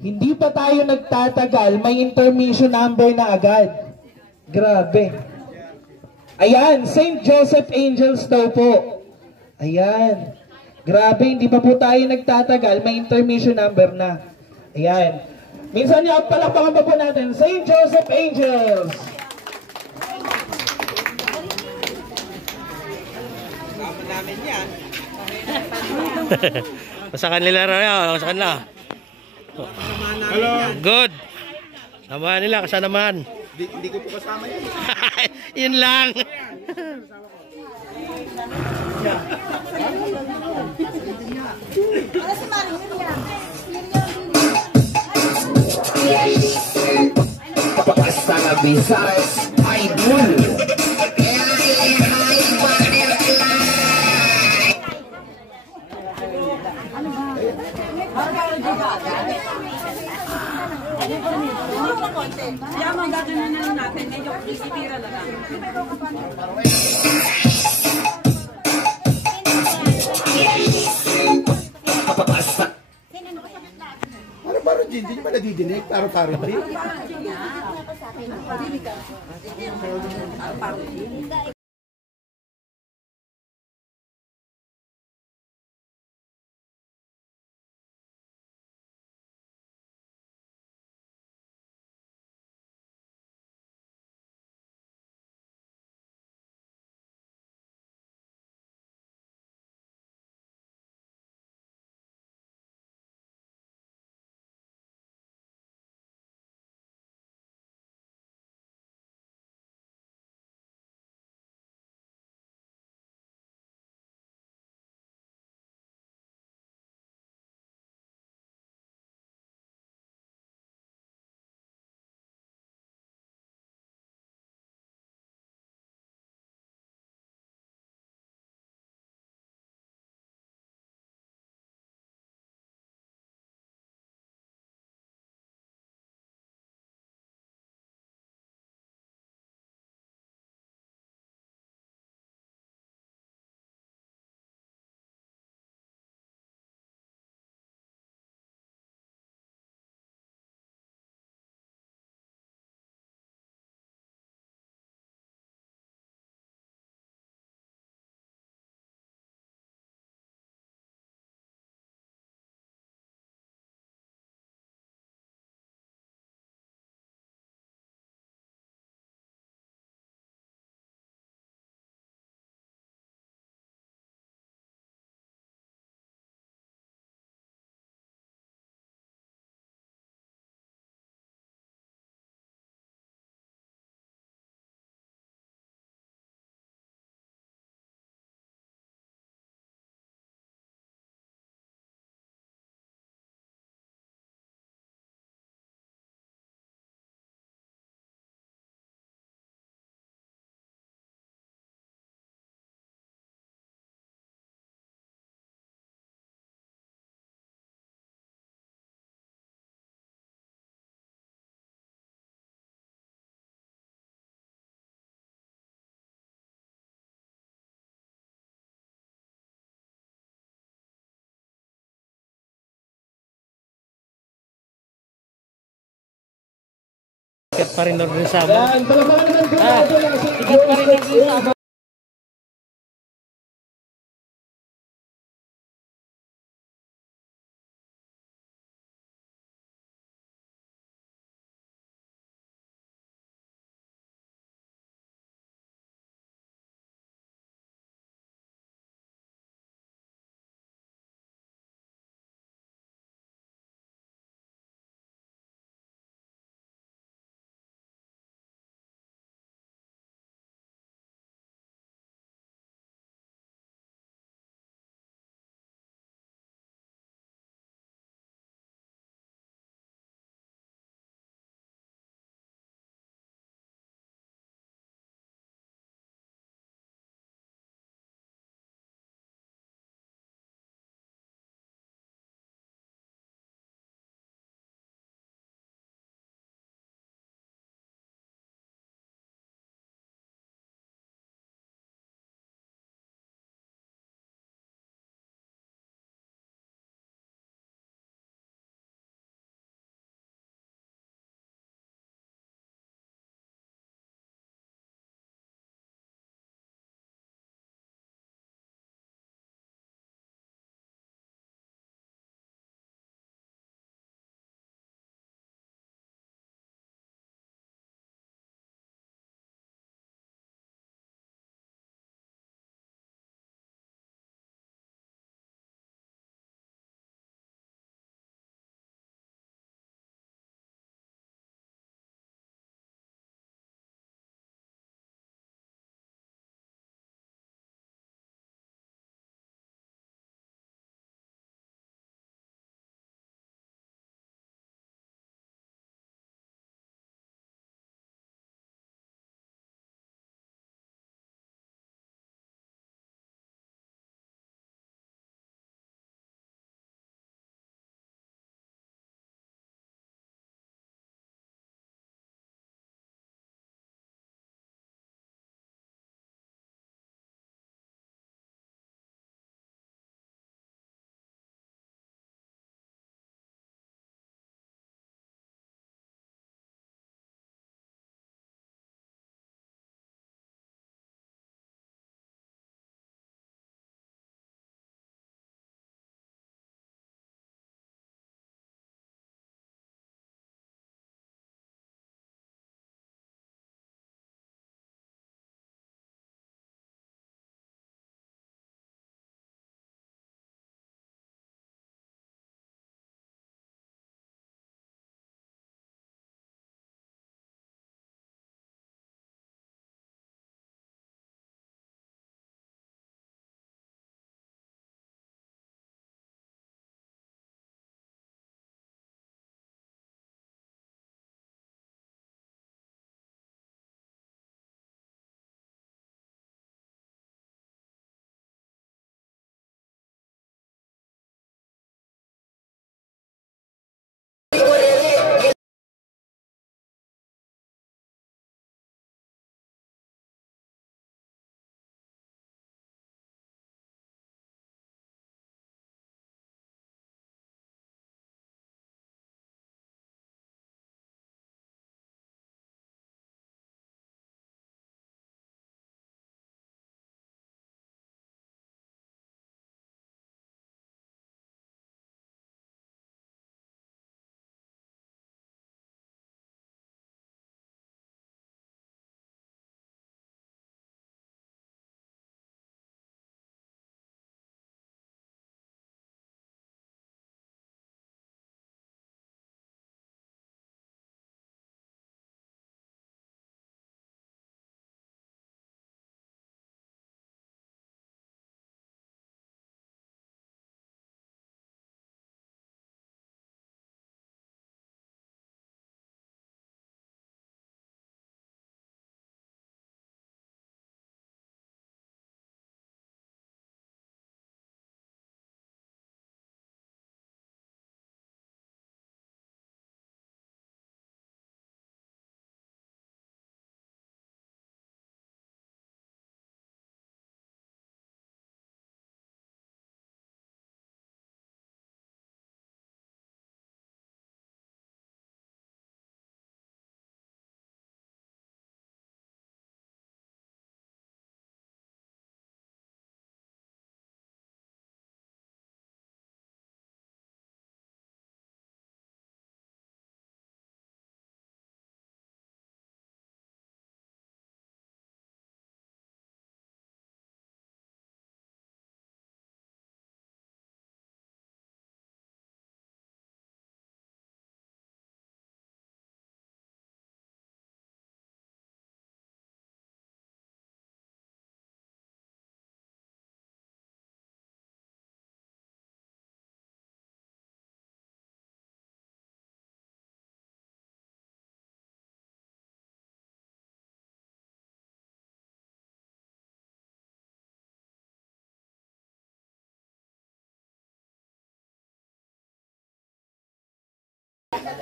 Hindi pa tayo nagtatagal, may intermission number na agad. Grabe. Ayan, St. Joseph Angels daw po. Ayan. Grabe, hindi pa po tayo nagtatagal, may intermission number na. Ayan. Minsan niya, palakpakan pa po natin, St. Joseph Angels. Namin yan. Sa kanila raw, sa kanila. Hello. Good. Samahan nila, kasanaman. Hindi ko po kasama yan. Yun lang. Hasta la Visares Idol. Kaya mga gagawin na natin, medyo isipira na lang. Parang Jin, hindi nyo ba nadidinig? Parang din. Sikat pa rin doon sa mo. Ayan, palakpakan naman po Ah, natin ang St. sikat pa rin Joseph doon sa mo.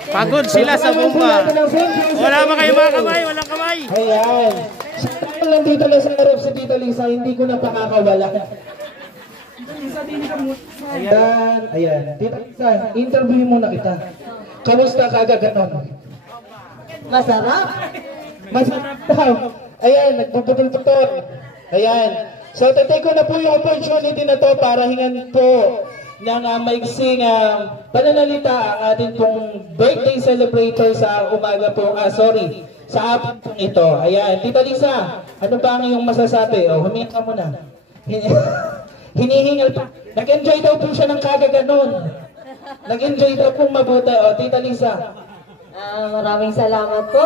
Pagod sila sa bomba. Wala ba kayo mga kamay? Walang kamay. Ayan. Siya nandito na sa harap si Tita Lisa, hindi ko na pakakawala. Ayan. Tita Lisa, interview muna kita. Kamusta kagaganon? Masarap. Masarap daw. Ayan, nagpuputol-putol. Ayan. So, tatay ko na po yung opportunity na to para hingan po ng maiksing pananalita ang ating pong birthday celebrator sa umaga po. Sa hapon po ito. Ayan. Tita Lisa, ano ba ang iyong masasabi? Huminga ka muna. Hinihingal pa. Nag-enjoy daw po siya ng kagaganon. Nag-enjoy daw po mabuti. Tita Lisa. Maraming salamat po.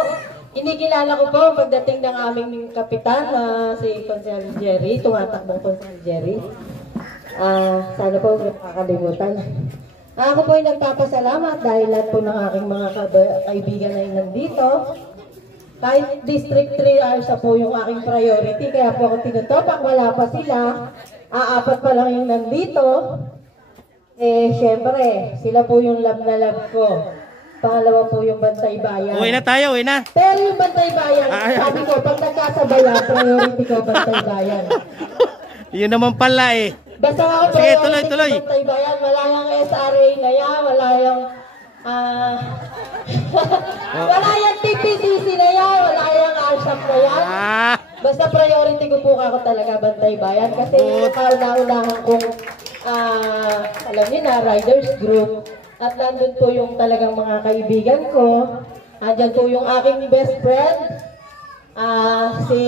Inikilala ko po pagdating ng aming kapitan na si Consel Jerry, tumatakbong Consel Jerry. Sana po hindi makakalimutan. Ako po ay nagpapasalamat dahil lahat po ng aking mga kaibigan ay nandito. Kahit District 3 hours na po yung aking priority, kaya po ako tinutopak, wala pa sila. Apat pa lang yung nandito. Syempre, sila po yung love na love ko. Pangalawa po yung Bantay Bayan. Uwi na tayo, uwi na. Pero yung Bantay Bayan, sabi ko, pag nagkasabayan, priority ko Bantay Bayan. Yun naman pala eh. Basta ako Sige, priority tuloy. ko Bantay Bayan, wala yung SRA na yan, wala yung wala yung TPCC na yan, wala yung ASAP na yan. Basta priority ko po ako talaga Bantay Bayan kasi kauna-unahan kong alam niyo na, Riders Group. At nandun po yung talagang mga kaibigan ko. Andyan po yung aking best friend, si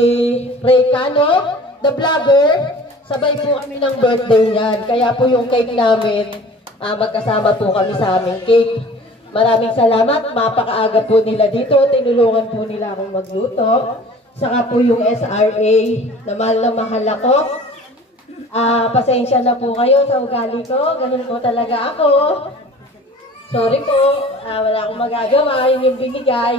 Ray Cano, the vlogger. Sabay po kami ng birthday niyan. Kaya po yung cake namin, magkasama po kami sa aming cake. Maraming salamat. Mapakaaga po nila dito. Tinulungan po nila akong magluto. Saka po yung SRA, na mahal ako. Pasensya na po kayo sa ugali ko. Ganun po talaga ako. Sorry po, wala akong magagawa, yun yung binigay.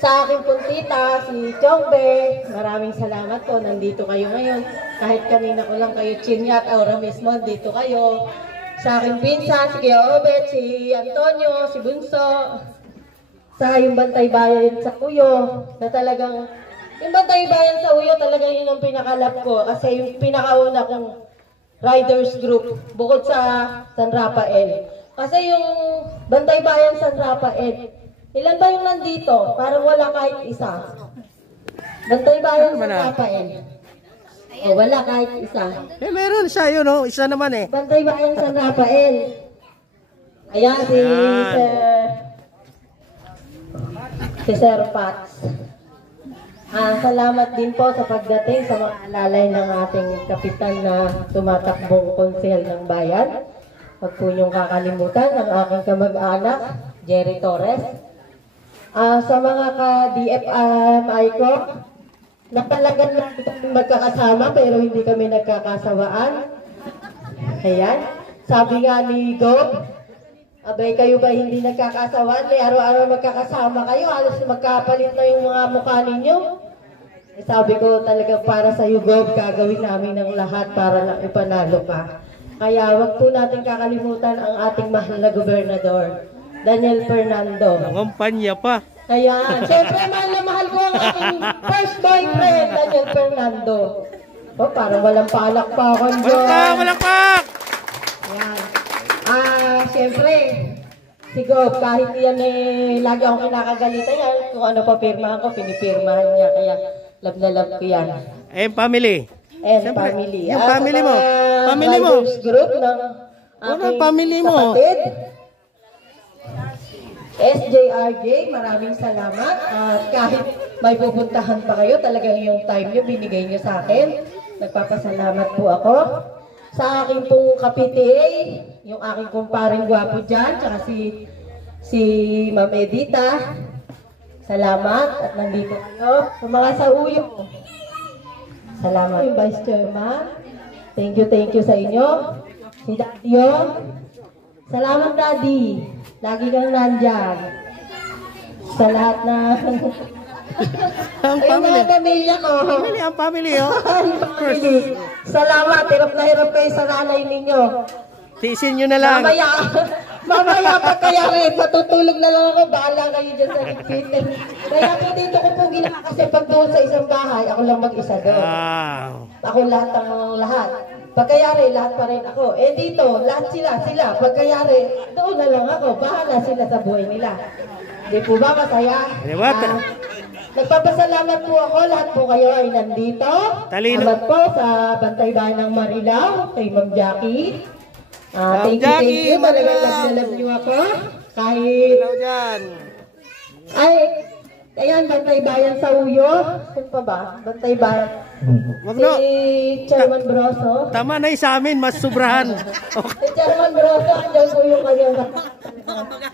Sa aking puntita, si Chongbe, maraming salamat po, nandito kayo ngayon. Kahit kanina ko lang kayo chingat, aura mismo, dito kayo. Sa aking pinsan, si Kuya Obet, si Antonio, si Bunso. Sa yung Bantay Bayan sa Uyo, na talagang, yung Bantay Bayan sa Uyo, talagang yun ang pinakalap ko. Kasi yung pinakauna kong Riders Group, bukod sa San Rafael. Kasi yung Bantay Bayan San Rafael, ilan ba yung nandito? Parang wala kahit isa. Bantay Bayan San Rafael. Wala kahit isa. Meron siya yun, no? Isa naman eh. Bantay Bayan San Rafael. Ayan, si Sir Pats. Salamat din po sa pagdating sa mga alalay ng ating kapitan na tumatakbong konsel ng bayan. Huwag po niyong kakalimutan ang aking kamag-anak, Jerry Torres. Sa mga ka-DFMI ko, napalagan lang kami magkakasama pero hindi kami nagkakasawaan. Ayan. Sabi nga ni Gob, abay kayo ba hindi nagkakasawaan? May araw-araw magkakasama kayo, halos magkapalit na yung mga mukha ninyo. Sabi ko talaga para sa iyo, Gob, gagawin namin ng lahat para lang ipanalo ka. Kaya wag po natin kakalimutan ang ating mahal na gobernador, Daniel Fernando. Nangampanya pa. Kaya, syempre mahal ko ang aking first boyfriend, Daniel Fernando. Parang walang palakpakan dyan. Malakpak! Ayan. Syempre, si Gob, kahit yan lagi akong kinakagalitan yan, kung ano pa pirmahan ko, pinipirmahan niya. Kaya, love na love ko yan. Family. Siyempre, family. Yung family mo. Family mo. Group ng aking family mo. Kapatid. SJRJ, maraming salamat. At kahit may pupuntahan pa kayo, talagang yung time nyo, binigay nyo sa akin. Nagpapasalamat po ako. Sa aking pong ka-PTA, yung aking kumparing gwapo dyan, tsaka si Ma'am Edita. Salamat at nandito kayo. Sa mga sauyo, salamat. Yung Vice Chairman, thank you sa inyo. Si Daddy, salamat Daddy. Lagi kang nandyan. Sa lahat na... Ang Ayun family. mga pamilya ko. Ang family, oh. Family. Salamat. Hirap na hirap kayo sa nanay ninyo. Tiisin nyo na lang. Mamaya, Mamaya pa kaya rin, matutulog na lang ako, bahala kayo dyan sa ligpit. Kaya po dito ko po ginawa kasi pag doon sa isang bahay, ako lang mag-isa doon. Ako lahat ng lahat. Pagkayari, lahat pa rin ako. Eh dito, lahat sila. Pagkayari, doon na lang ako, bahala sila sa buhay nila. Di po ba masaya? Nagpapasalamat po ako, lahat po kayo ay nandito. Salamat po sa Bantay Bayan ng Marilao, kay Ma'am Jackie. Thank you. Talagang love niyo ako. Kahit... Ay, ayan, Bantay Bayan sa Uyo. Saan pa ba? Bantay Bayan. Si Chairman Broso. Tama na sa amin, mas sobrahan. Si Chairman Broso, andyan po yung kanyang...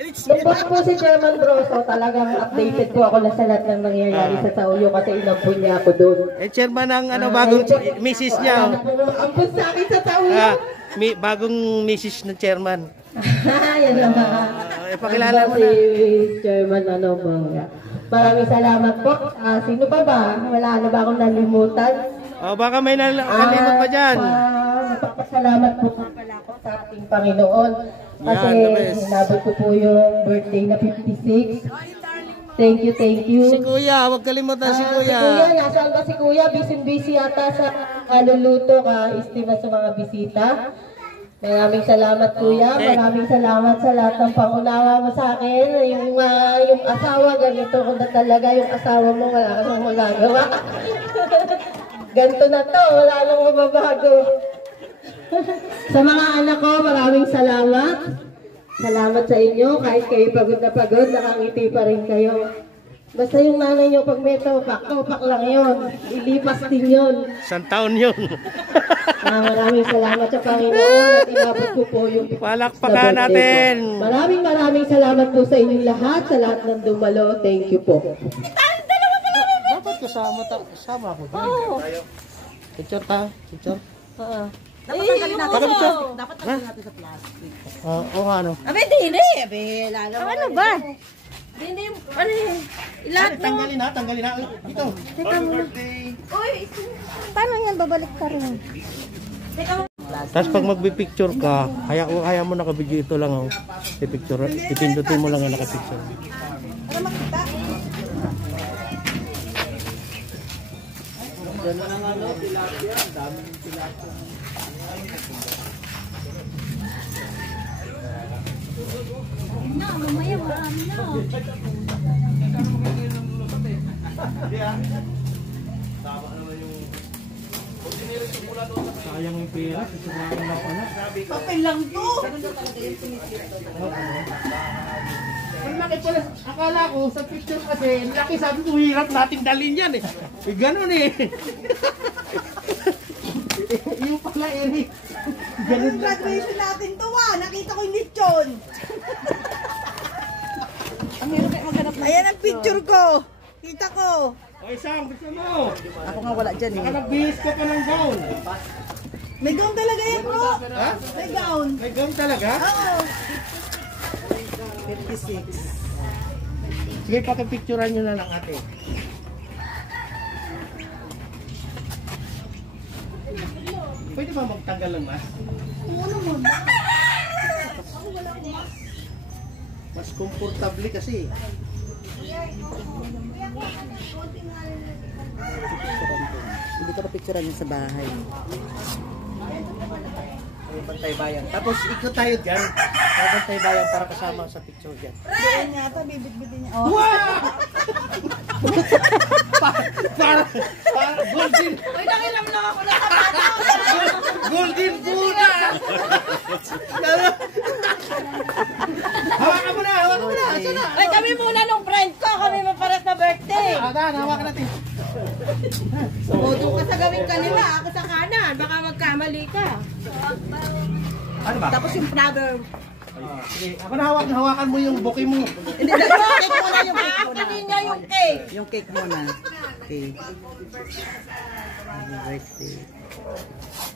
Nung po si Chairman Broso, talagang updated po ako na sa lahat ng nangyayari sa Sauyo kasi inampun niya ako doon. Chairman ang bagong misis niya. Ampun sa akin sa Sauyo. Bagong misis ng chairman. Yan naman. Pakilala mo si na. Chairman Maraming salamat po. Sino pa ba? Wala na ba akong nalimutan? Baka may nakalimot pa dyan. Nagpapasalamat po pala ako sa ating Panginoon. Kasi hinabot ko po yung birthday na 56. Thank you. Si Kuya, huwag kalimutan si Kuya. Si Kuya, nasaan ba si Kuya? Busy ata sa kaluluto estima sa mga bisita. Maraming salamat Kuya, maraming salamat sa lahat ng pangunawa mo sa akin. Yung asawa, ganito ko na talaga. Yung asawa mo, wala kang magagawa. Ganito na to, wala nang mababago. Sa mga anak ko, maraming salamat. Salamat sa inyo. Kahit kayo pagod na pagod, nakangiti pa rin kayo. Basta yung nanay nyo, pag may topak lang yun. Ilipas din yun. Isang taon yun. Maraming salamat sa Panginoon at inabot ko po yung palakpakan natin. Maraming salamat po sa inyong lahat, sa lahat ng dumalo. Thank you po. Dapat kasama ako. Picture ta? Picture? Dapat tanggalin natin sa plastic. Oo nga ano. Abe, hindi. Abe, lalo. Ano ba? Hindi, ano yun? Ilan to? Tanggalin na. Ito. Teka muna. Uy, paano yan? Babalik ka rin. Tapos pag magpipicture ka, kaya mo nakabidyo ito lang ang pipicture. Ipindutin mo lang ang nakapicture. Para makita. Gano'n ang tilapia. Daming tilapia. Mamaya marami na. Sayang yung pera. Susumahan na pala. Papel lang to. Akala ko sa picture kasi, laki sabi ko hirap nating dalhin yan eh. Ganun eh. Yung pala Eric. Ganun graduation natin to nakita ko yung lechon. Ang hirap kayo maghanap na. Ayan ang picture ko. Kita ko. O Sam, gusto mo? Ako nga wala dyan Baka nagbihis ka pa ng gown. May gown talaga yan bro. Ha? May gown. May gown talaga? Oo. 56. Sige, pakipicturean nyo na lang ate. Pwede ba magtanggal ng mask? Mas komportable kasi. Hindi ko na-picturean yun sa bahay. Bantay Bayan. Tapos ikot tayo dyan. Bantay Bayan para kasama sa picture dyan. Doon nga ito, bibit-bitin niya. Oh. Wow! para golden. Uy, nakilam lang ako na sapatos. Golden Buddha! Hawakan mo na! Ay, kami muna nung friend ko. Kami maparas na birthday. Hawakan natin. O, doon ka sa gawin kanila. Ako sa kanan. Baka magkamali ka. Ano ba? Tapos yung flower. Sige, ako na hawakan mo yung bouquet mo. Hindi, cake muna yung cake muna. Hindi niya yung cake. Yung cake muna. Okay.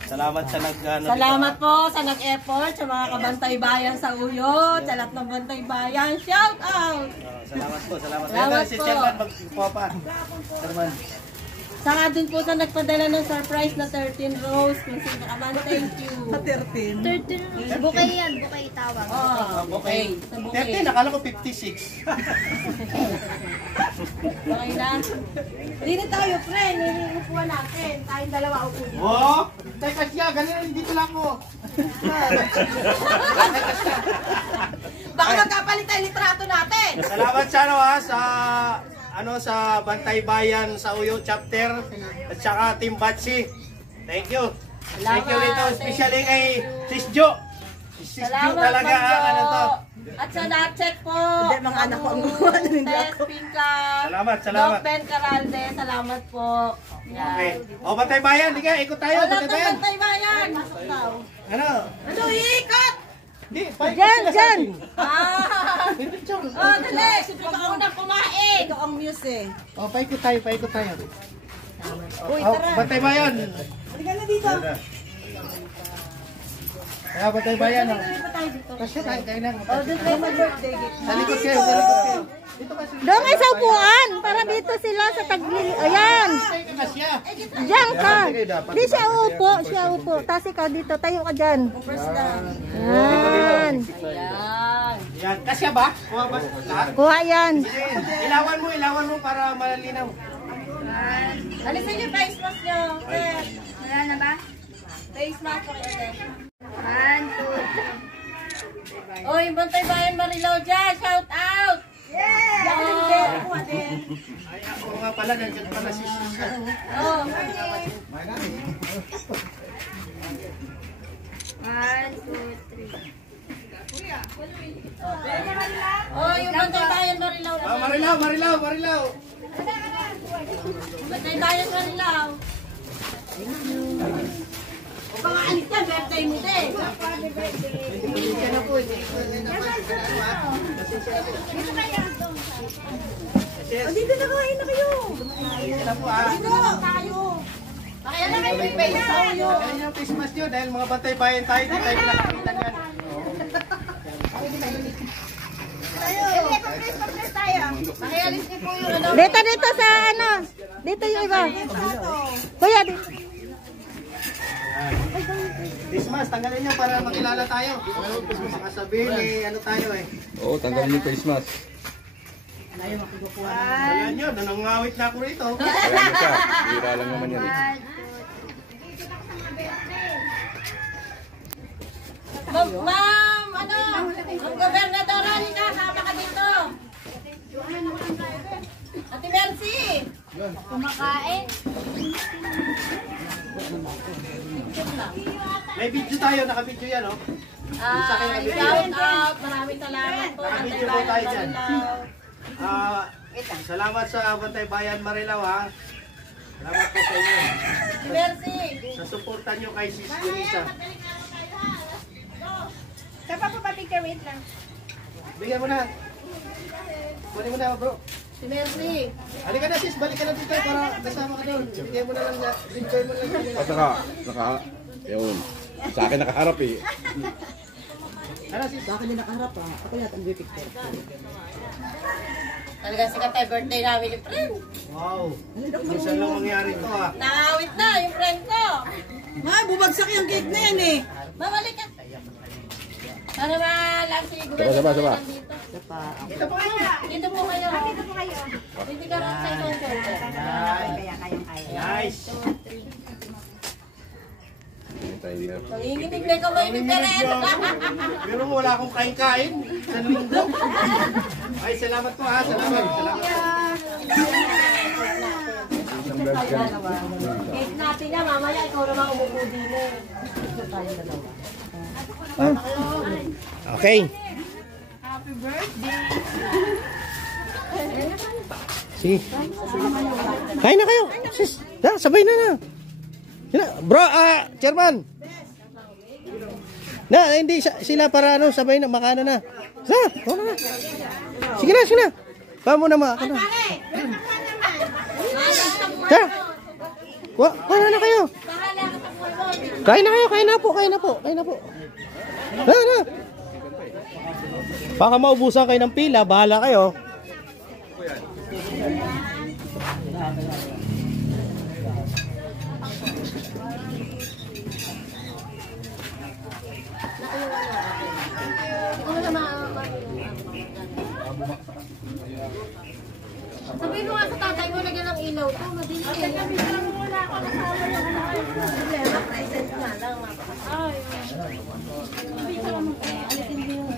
Salamat sa Salamat po sa nag-effort sa mga kabantay bayan sa Uyot, sa lahat ng bantay bayan. Shout out! Salamat po, salamat. Salamat Si po. Chairman, magpo pa. Chairman. Saka dun po sa nagpadala ng surprise na 13 rows. Kung sino ka man, thank you. 13. 13. Bukay yan, bukay tawag. Okay. Sa bouquet. 13, nakala ko 56. Okay na. Dito tayo, friend. Nililupuan natin. Tayong dalawa upo dito. Oh, teka siya, ganun dito lang ko. Baka magkapalit tayo litrato natin. Salamat sa sa Bantay Bayan sa Uyo chapter at saka Team Batsi. Thank you. Thank you rito, especially kay Sis Jo. Sis Jo talaga Ma'am Jo. to. At sa na-check po. Hindi, mga anak ko ang gumawa, hindi Tess ako. Pinka. Salamat. Doc Ben Caralde. Salamat po. Yan. Okay. O, Bantay Bayan, di ka, ikot tayo, Wala Bantay tong Bayan. Bantay Bayan. Ano? Ano, iikot? Di, paikot sila sa atin. Oh, dali. Siyempre ka unang kumain. Ito ang muse eh. O, paikot tayo. Uy, O, tara. Bantay Bayan. Halika na dito. Kaya Bantay Bayan, o. Dali pa tayo dito. Kasi kayo na. Oh, dun tayo mag-birthday gift. Sa likod kayo. Dito kasi. Doon ay sa upuan, para dito sila sa tagli. Ayan. Kasya. Diyan ka. Di siya upo. Tapos ikaw dito, tayo ka dyan. Yan. Ayan. Yan, kasya ba? Kuha ba lahat? Kuha yan. Ilawan mo para malinaw. Alisin yung face mask nyo. Wala na ba? Face mask ko rin. 1, 2, 3. Oy, Bantay Bayan Marilao dyan. Shout out. Yeah! Ay, ako nga pala, nandiyan pala si Sisa. Oh. 1, 2, 3. Oh, yung Bantay Bayan Marilao. Ah, Marilao. Bantay Bayan Marilao. O baka alis ka, birthday mo din. Dito na kain na kayo. Kaya na kayo may face sa ulo. Kaya yung Christmas nyo, dahil mga Bantay Bayan tayo, di tayo nakakita yan. Pakialis niyo po yung ano. Dito sa ano. Dito yung iba. Kuya, dito. Christmas, tanggalin nyo para makilala tayo. Baka sabihin ano tayo eh. Oo, tanggalin yung Christmas. Ayan nyo, nanangawit na ako rito. Ayan na siya. Bira lang naman yan. Ma'am, ano? Ang gobernadora nila, sama ka dito. Ate Mercy. Kumakain. May video tayo, naka-video yan oh. Shout out. Maraming salamat po. Bantay Naka-video po tayo Bayan dyan. Marilao. Salamat sa Bantay Bayan Marilao ha. Salamat po sa inyo. Ate Mercy. Sa suportan nyo kay Sis Denisa. Sa papapapicture, wait lang. Bigyan mo na. Kunin mo na bro. Ate Mercy. Halika na sis, balik ka na dito para kasama ka doon. Bigyan mo na lang na. Enjoy mo lang. At saka, yun. Sa akin nakaharap eh. Ano sis? Baka din nakaharap ah. Ako yata ang picture. Talaga sikat tayo birthday namin ni friend. Wow. Minsan lang mangyari ito ha. Nakawit na yung friend ko. Ay, bubagsak yung cake na yan eh. Mabalik ka. Para lang siguro. Saba. Dito po kayo. Dito po kayo. Dito po kayo. Dito ka rin sa isang birthday. Nice. Nanginginig na kamay ni Peren. Pero wala akong kain-kain. Sa linggo. Ay, salamat po ha. Salamat. Cake natin na, mamaya ikaw naman umupo din eh. Okay. Happy birthday. Si. Kain na kayo. Sis, sabay na. Bro, chairman. Hindi sila para sabay na makano na. Sige na. Paano na makano. Tara. Wala na kayo. Kain na po. Na. Baka maubusan kayo ng pila, bahala kayo. Sabihin mo nga sa tatay mo, lagyan ng ilaw to. Madilim. Wala ako kasama yung anak. Problema, present nga lang. Ay.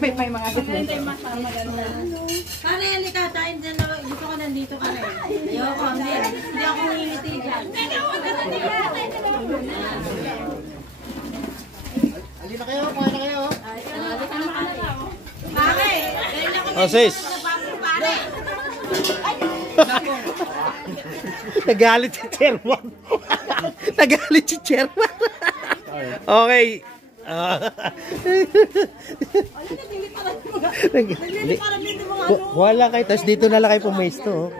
May mga ganun. Pare, halika tayo. Gusto ko nandito ka rin. Ayoko, hindi ako ngingiti dyan. Alin na kayo, kuha na kayo. Halika na pare. Pare, ganyan ako. Oh, sis. Pare. Nagalit si Chairman. Nagalit si Chairman. Okay. Wala kayo. Tapos dito na lang kayo pumisto.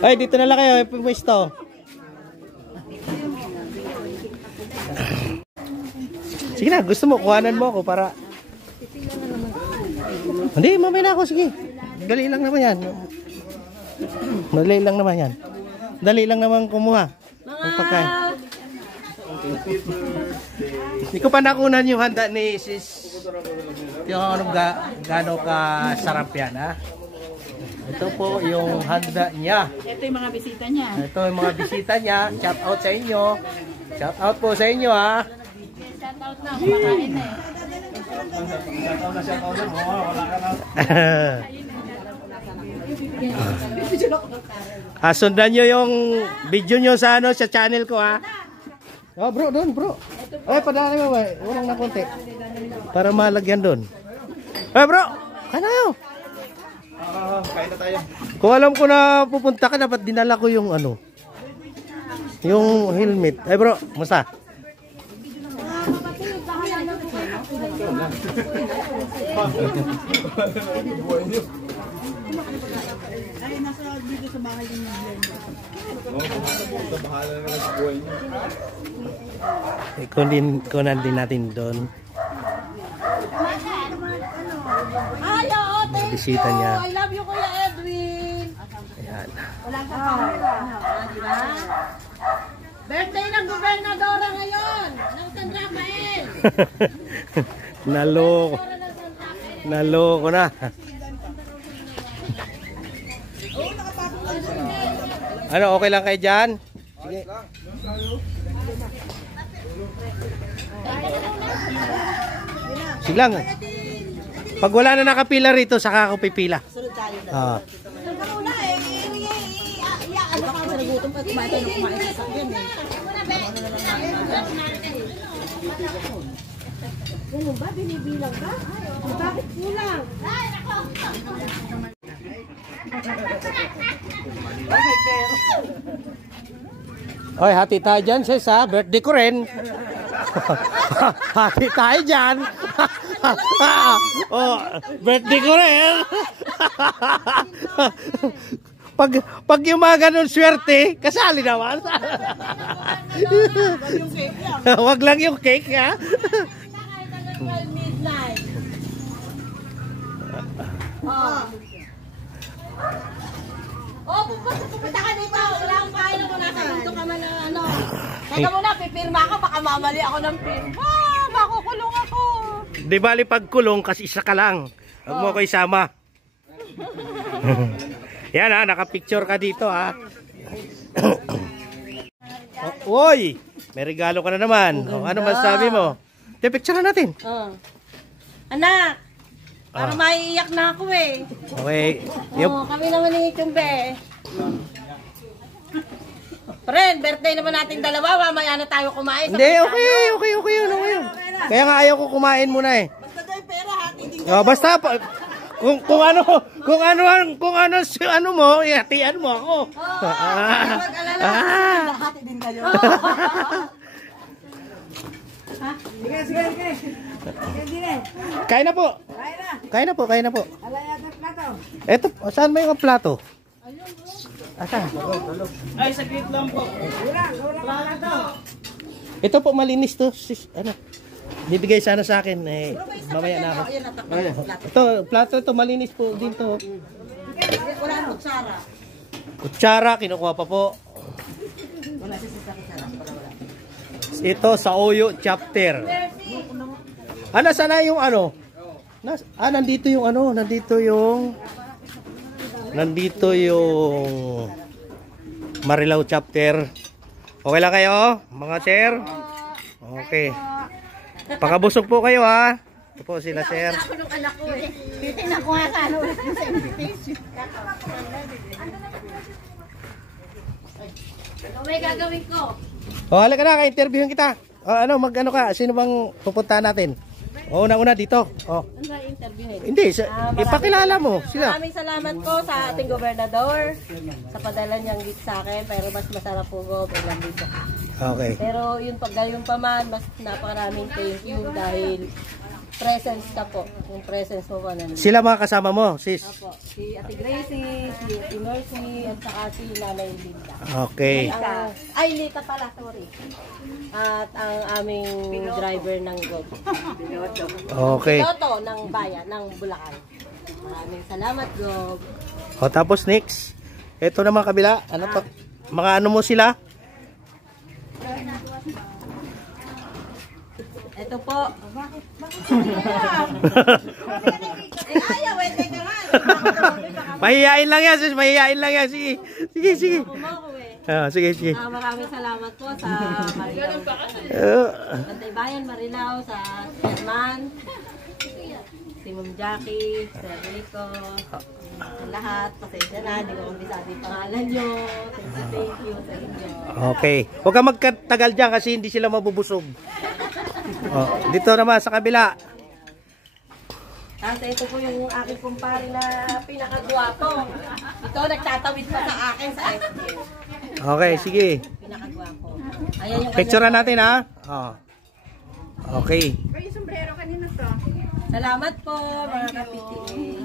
Ay, dito na lang kayo pumisto. Sige na, gusto mo, kuhanan mo ako para... Hindi, mamaya na ako, sige. Dali lang naman yan. Dali lang naman yan. Dali lang naman kumuha. Ang pagkain. Hindi ko pa nakunan yung handa ni sis. Yung ano, gano'n ka sarap yan, ha? Ito po yung handa niya. Ito yung mga bisita niya. Ito yung mga bisita niya. Shout out sa inyo. Shout out po sa inyo, ha? Shout out na, kumakain na eh. Sundan nyo yung video nyo sa ano, sa channel ko, ha? Oh, bro, doon, bro. Ay, padala mo ba? Urang na konti. Para malagyan doon. Ay, bro. Kanayo. Kain na tayo. Kung alam ko na pupunta ka, dapat dinala ko yung ano. Yung helmet. Ay, bro, musta? Ay, nasa dito sa bahay yung Kunan din natin doon. Ay, oo, thank Bisita niya. you. I love you, Kuya Edwin. Ayan. Walang kakawala. Diba? Birthday ng gobernadora ngayon. Ng San Rafael. Naloko. Naloko na. Ano, okay lang kayo dyan? Sige. Sige lang. Pag wala na nakapila rito, saka ako pipila. sunod tayo. Ah. Una eh, ano pa ako nagutom pa kumain tayo ng kumain sa sakyan eh. Ganun ba? Binibilang ka? Bakit kulang? Hoy, hati tayo dyan, sis, ha? Birthday ko rin. Hati tayo dyan. Oh, birthday ko rin. Pag yung mga ganun swerte, kasali naman. Wag lang yung cake, ha? Midnight. Oh, pupunta ka dito. Wala akong pakialam kung nasa dito ka man ng ano. Teka muna, pipirma ka. Baka mamali ako ng pirma. Makukulong ako. Di bali pagkulong kasi isa ka lang. Huwag mo ko isama. Yan, ha, nakapicture ka dito, ha. Oy, may regalo ka na naman. O, ano masasabi mo? Picture na natin. Anak, para maiiyak na ako eh. Okay. Kami naman ni Chumbe. Friend, birthday naman natin dalawa. Mamaya na tayo kumain. Hindi, okay yun. Kaya nga ayaw ko kumain muna eh. Basta tayo pera, hati din Oh, basta kung ano mo, ihatian mo ako. hati din kayo. Sige. Kain na po. Kain na po. Alaya ng plato. Eto, saan ba yung plato? Asan? Ay, saglit lang po. Ito po malinis to. Ano? Bibigay sana sa akin eh. Mamaya na ako. Ito, plato ito malinis po dito. Wala ang kutsara. Kutsara, kinukuha pa po. Ito sa Oyo chapter. Ano sana yung ano? Nandito yung ano, nandito yung Marilao chapter. Okay lang kayo, mga sir? Okay. Pakabusog po kayo ha. Ito po sila sir. Ako nung anak ko eh. Titignan ko nga sa ano sa invitation. Ano may gagawin ko? Oh, halika na, ka-interviewin kita. Ano ka? Sino bang pupuntahan natin? Una dito. Oh. Ano ba interviewin? Hindi, ipakilala mo sila. Maraming salamat po sa ating gobernador sa padala niyang gift sa akin, pero mas masarap po ilang dito. Okay. Pero yun pag gayon pa man, mas napakaraming thank you dahil presence ka po. Yung presence mo po nandito. Sila mga kasama mo, sis? Opo. Si Ate Gracie, si Ate Mercy, at saka si Nanay Linda. Okay. Ay, Lita pala, sorry. At ang aming driver ng GoP. Okay. Piloto ng bayan, ng Bulacan. Maraming salamat, GoP. O tapos next. Ito naman kabila. Ano to? Mga ano mo sila? Ito po. Ayaw, teka nga. Mahihain lang yan, sis. Mahihain lang yan. Sige. Sige. Sige. Maraming salamat po sa Marilao. Bantay Bayan, Marilao, sa Sherman, si Ma'am Jackie, Sir Rico, lahat. Pasensya na, hindi ko kumbisado yung pangalan nyo. Thank you sa inyo. Okay. Huwag ka magkatagal dyan kasi hindi sila mabubusog. Dito naman sa kabila. Kasi ito po yung aking kumpare na pinakagwapo. Ito nagtatawid pa sa akin sa FB. Okay, sige. Pinakagwapo. Ayan yung Picturean natin ha. Okay. Salamat po mga kapiti.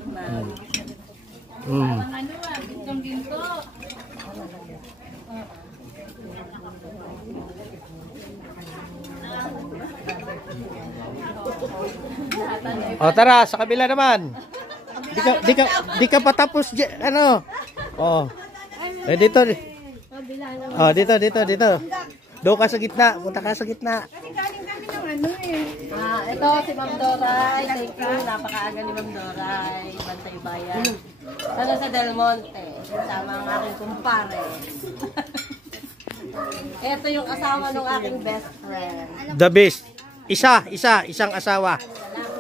Tara, sa kabila naman. Di ka patapos ano? Dito. Dito. Doon ka sa gitna, punta ka sa gitna. Ito si Ma'am Doray. Thank you. Napakaaga ni Ma'am Doray. Bantay Bayan. Sana sa Del Monte. Sama ang aking kumpare. Ito yung asawa ng aking best friend. The best. Isang asawa.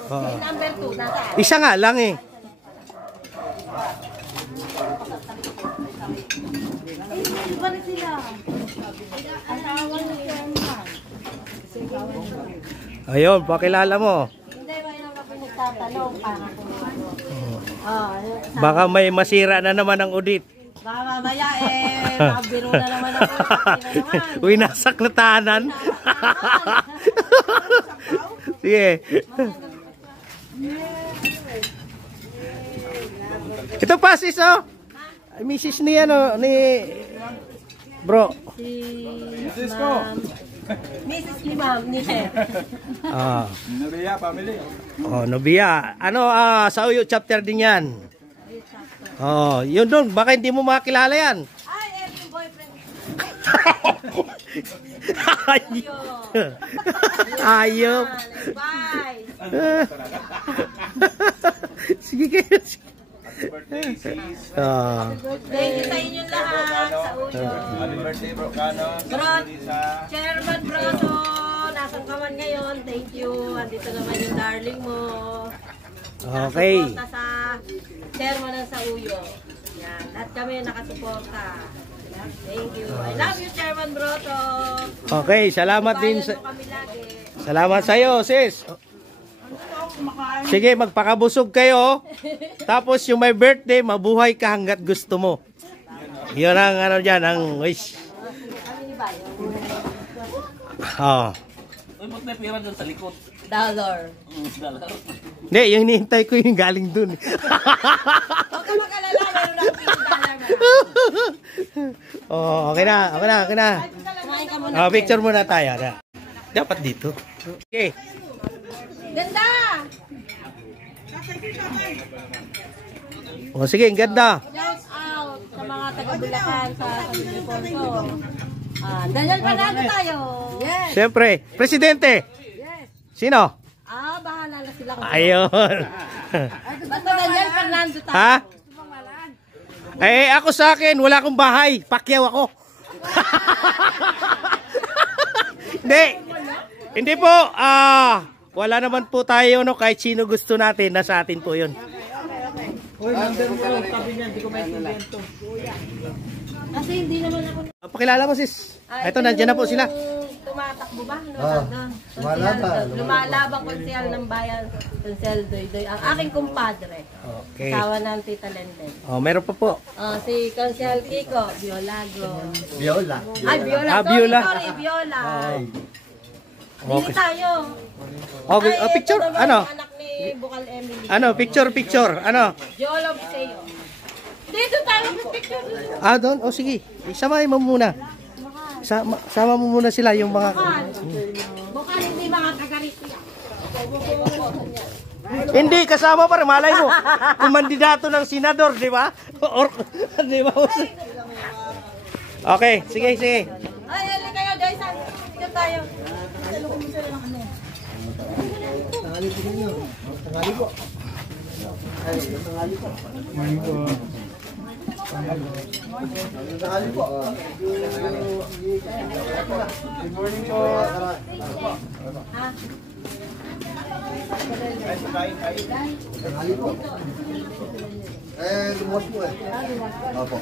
Si number 2, nasaan? Isa nga lang eh. Iba rin sila. Asawa ng Sherman. Ayun, pakilala mo. Hindi, may naman po nagtatanong para kung ano. Baka may masira na naman ang audit. Baka mamaya makabiro na naman ako. Winasak na tahanan. Sige. Ito pa sis Mrs. ni bro. Mrs. ni Ma'am ni Chef. Nobia family. Nobia. Sa Oyo chapter din yan. Yun doon. Baka hindi mo makilala yan. Ay, yung boyfriend. Ayop. Bye. Sige kayo. Thank you sa inyo lahat sa Uyo. Happy birthday bro Kano. Chairman Broto, nasaan ka man ngayon? Thank you. Andito naman yung darling mo. Okay. Nakasuporta sa chairman ng sa Uyo. Yan. Lahat kami nakasuporta. Thank you. I love you, Chairman Broto. Okay, salamat din sa... Kami lagi. Salamat sa iyo, sis. Sige, magpakabusog kayo. Tapos yung my birthday, mabuhay ka hanggat gusto mo. Yun ang ano dyan, ang wish. Uy, may pera doon sa likod. $1. Hindi, yung hinihintay ko yung galing dun. Huwag ka makalala, meron akong $50 Okay na. Kumain ka muna. Picture muna tayo. Dapat dito. Okay. Ganda! Sige, ang ganda. Shout out sa mga taga-Bulacan sa San Ildefonso. Daniel Fernando tayo. Yes. Siyempre, presidente. Yes. Sino? Bahala na sila. Ayun. Basta Daniel Fernando tayo. Ha? Eh, ako sa akin, wala akong bahay. Pakyaw ako. Hindi. Hindi po. Wala naman po tayo, no, kahit sino gusto natin, nasa atin po yun. Kasi hindi naman ako... Pakilala mo, sis. Ito, nandiyan na po sila. Tumatakbo ba? lumalaban. Konsehal ng bayan, Konsehal Doydoy, ang aking kumpadre. Okay. Asawa ng Tita Lenden. Meron pa po. Si Konsehal Kiko, Biolago. Viola. Ay, Viola. Viola. Sorry, Viola. Okay. Hindi tayo. Okay, Ay, picture, ito naman ano? yung anak ni Bukal Emily. Ano, picture, ano? Viola Sa'yo. Dito tayo picture. Doon? O sige, isamahin mo muna. Sama mo muna sila yung mga... Bukal hindi mga kagarito yan. Hindi, kasama pa rin, malay mo. Kumandidato ng senador, di ba? Or, di ba? Okay, sige. Ay, ali kayo, Joyce. Dito tayo. Lumos po eh. Opo.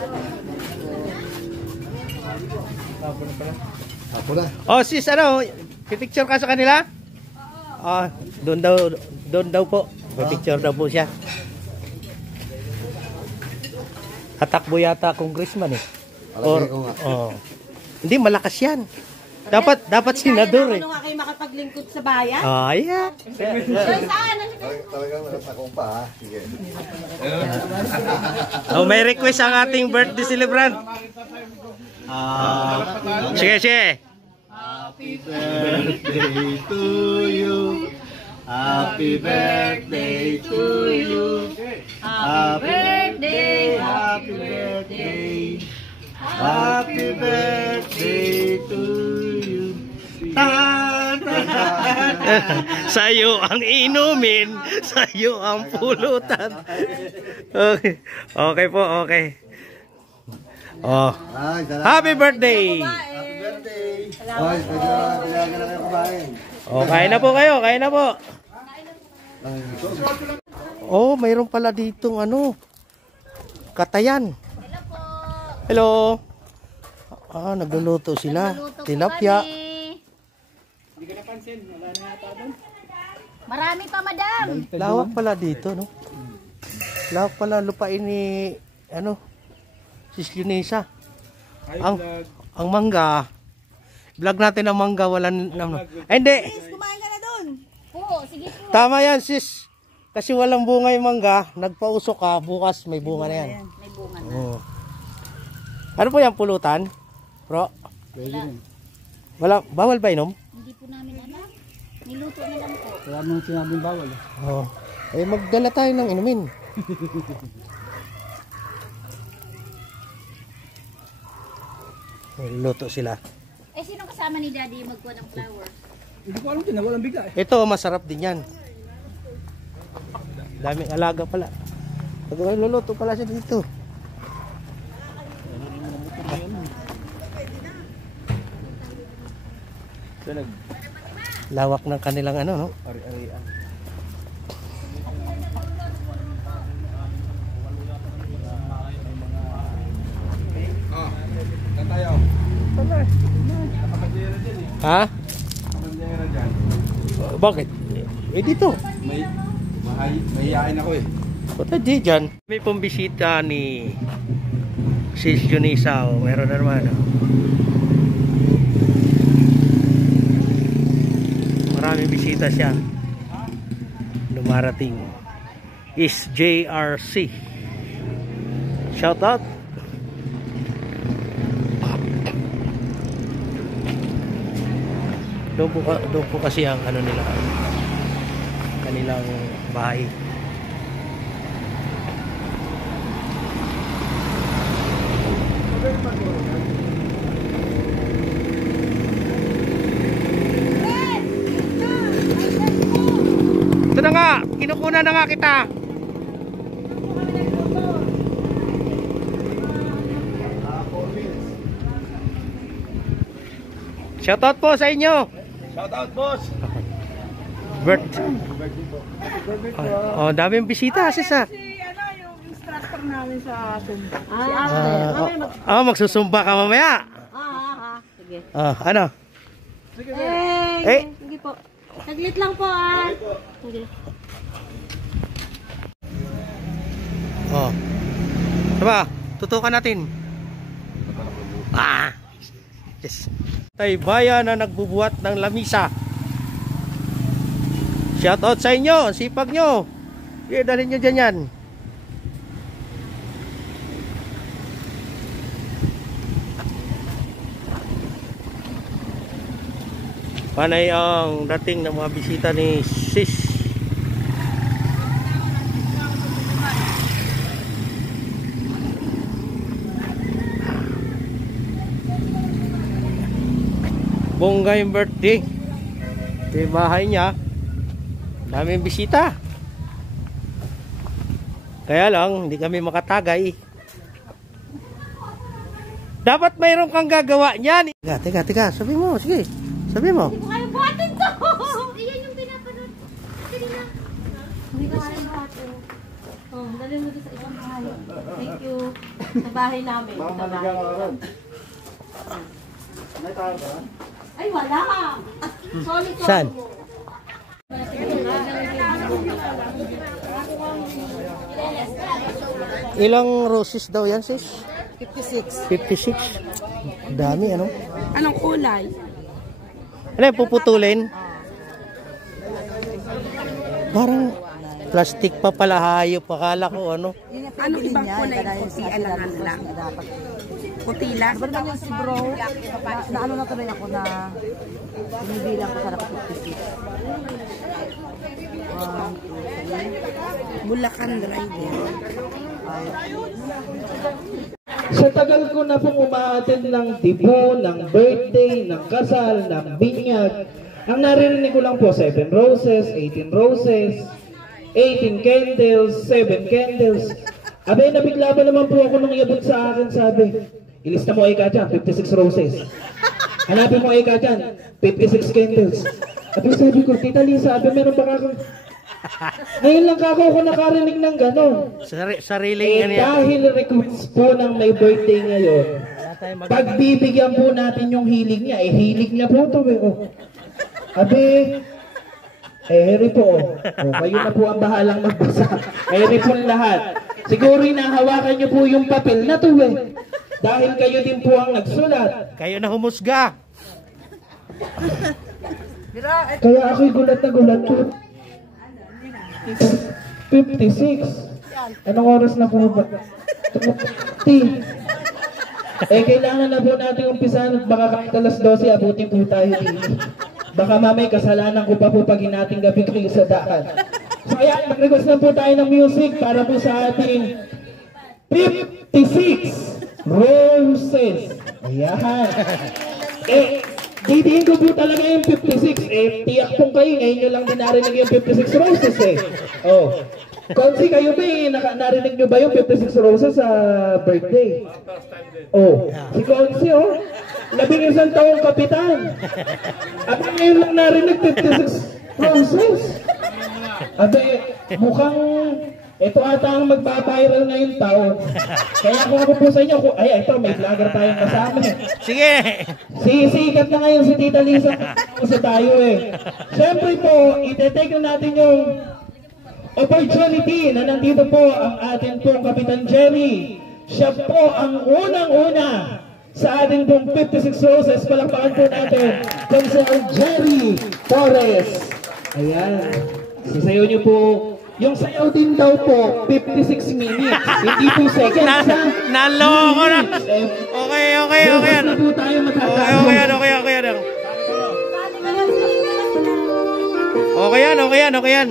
Apo na. Oh, sis, ano? Pipicture ka sa kanila? Doon daw po. Pipicture daw po siya. Katakbo yata congressman eh. Alagay ko nga. Hindi, malakas yan. Dapat senador eh. Ano nga kayo makapaglingkod sa bayan? Yeah. Joyce, saan? Talagang nasakong pa ha. Sige. May request ang ating birthday celebrant. Sige. Happy birthday to you. Happy birthday to you. Happy birthday. Happy birthday. Happy birthday to you. Sa'yo ang inumin, sa'yo ang pulutan. Okay po, okay. Happy birthday! Happy birthday. Oy, kailangan na kayo kumain. Kain na po kayo, kain na po. Mayroon pala ditong katayan. Hello. Nagluluto sila. Tilapia. Hindi ka napansin, wala na yata doon. Marami pa, madam. Lawak pala dito, no? Lawak pala lupain ni, Sis Junisa. Ang mangga, vlog natin ang mangga, walang, hindi. Kumain ka na doon. Oo, sige po. Tama yan, sis. Kasi walang bunga yung mangga, nagpausok ka, bukas may bunga na yan. May bunga na. Ano po yan, pulutan? Bro? Wala, bawal ba inom? Hindi po namin alam. Niluto na lang po. Wala mong sinabing bawal. Magdala tayo ng inumin. Luto sila. Sino kasama ni Daddy magkuha ng flower? Hindi ko alam din, walang bigla eh. Ito, masarap din yan. Daming alaga pala. Luluto pala siya dito. Lawak ng kanilang no? Ari-arian. Tayo. Ha? Bakit? Dito. Mahihain ako eh. Punta dyan. May pambisita ni Sis Junisa. Meron na naman. Maraming bisita siya. Dumarating. Is JRC. Shout out. Doon po kasi ang nila, kanilang bahay. na nga. Kinukunan na nga kita. Shoutout po sa inyo. Shoutout, boss. Bert. Oh, daming bisita sis ha. Si ano, yung instructor namin sa Sumba. Magsusumba ka mamaya. Sige. Ano? Sige po. Saglit lang po Sige. Diba? Tutukan natin. Yes. Tay bayan na nagbubuhat ng lamisa. Shoutout sa inyo, sipag nyo. Dalhin nyo dyan yan. Panay ang dating ng mga bisita ni Sis. Bongga yung birthday. Yung bahay niya. Daming bisita. Kaya lang, hindi kami makatagay. Dapat mayroon kang gagawa niyan. Teka. Sabi mo, sige. Sabi mo. Hindi ko kaya buhatin to. Iyan yung pinapanood. Sige na. Hindi ko kaya buhatin. Dalhin mo doon sa ibang bahay. Thank you. Sa bahay namin. Sa bahay. Ay, wala. Solid. Saan? Ilang roses daw yan, sis? 56. 56. Dami, ano? Anong kulay? Ano yung puputulin? Parang plastic pa pala, hayop. Akala ko, ano? Anong ibang kulay? Puti alangan lang. Puti lang. Ano naman yung si bro? Na ano na tuloy ako na binibilang ko sana ko 56. Bulacan Rider. Sa tagal ko na pong umaattend ng dibo, ng birthday, ng kasal, ng binyag, ang naririnig ko lang po 7 roses, 18 roses, 18 candles, 7 candles. Abay, nabigla ba naman po ako nung iabot sa akin, sabi, ilista mo Eka dyan, 56 roses. Hanapin mo Eka dyan, 56 candles. Abay, sabi ko, Tita Lisa, abay, meron ba kakong... Ngayon lang ako nakarinig ng gano'n. Sariling yan. Dahil request po ng may birthday ngayon, pagbibigyan po natin yung hilig niya. Hilig niya po ito. Abi, Harry po. Kayo na po ang bahalang magbasa. Harry po lahat. Siguro inahawakan niyo po yung papel na ito dahil kayo din po ang nagsulat. Kayo na humusga. Kaya ako'y gulat na gulat po. 56. Anong oras na po ba? 50. Kailangan na po natin umpisahan at baka kahit alas 12 abutin po tayo dito. Baka mamay kasalanan ko pa po pag inating gabi kayo sa daan. So ayan, mag-request na po tayo ng music para po sa ating 56 roses. Ayan. Didiin ko po talaga yung 56. Tiyak pong kayo, ngayon nyo lang din narinig yung 56 roses Konsi, kayo ba narinig nyo ba yung 56 roses sa birthday? Si Konsi labing isang taong kapitan. At ngayon lang narinig 56 roses. Mukhang ito ata ang magpa-viral ngayong taon. Kaya kung ako po sa inyo, ito may vlogger tayong kasama. Sige! Sisikat na ngayon si Tita Lisa kasi tayo Siyempre po, itetake na natin yung opportunity na nandito po ang ating pong Kapitan Jerry. Siya po ang unang-una sa ating pong 56 roses. Palakpakan po natin kung si Jerry Torres. Ayan. Sasayaw niyo po. Yung sayaw din daw po, 56 minutes. Hindi po seconds, ha? Naloko na. Okay. Bukas na po tayo matatapos. Okay yan.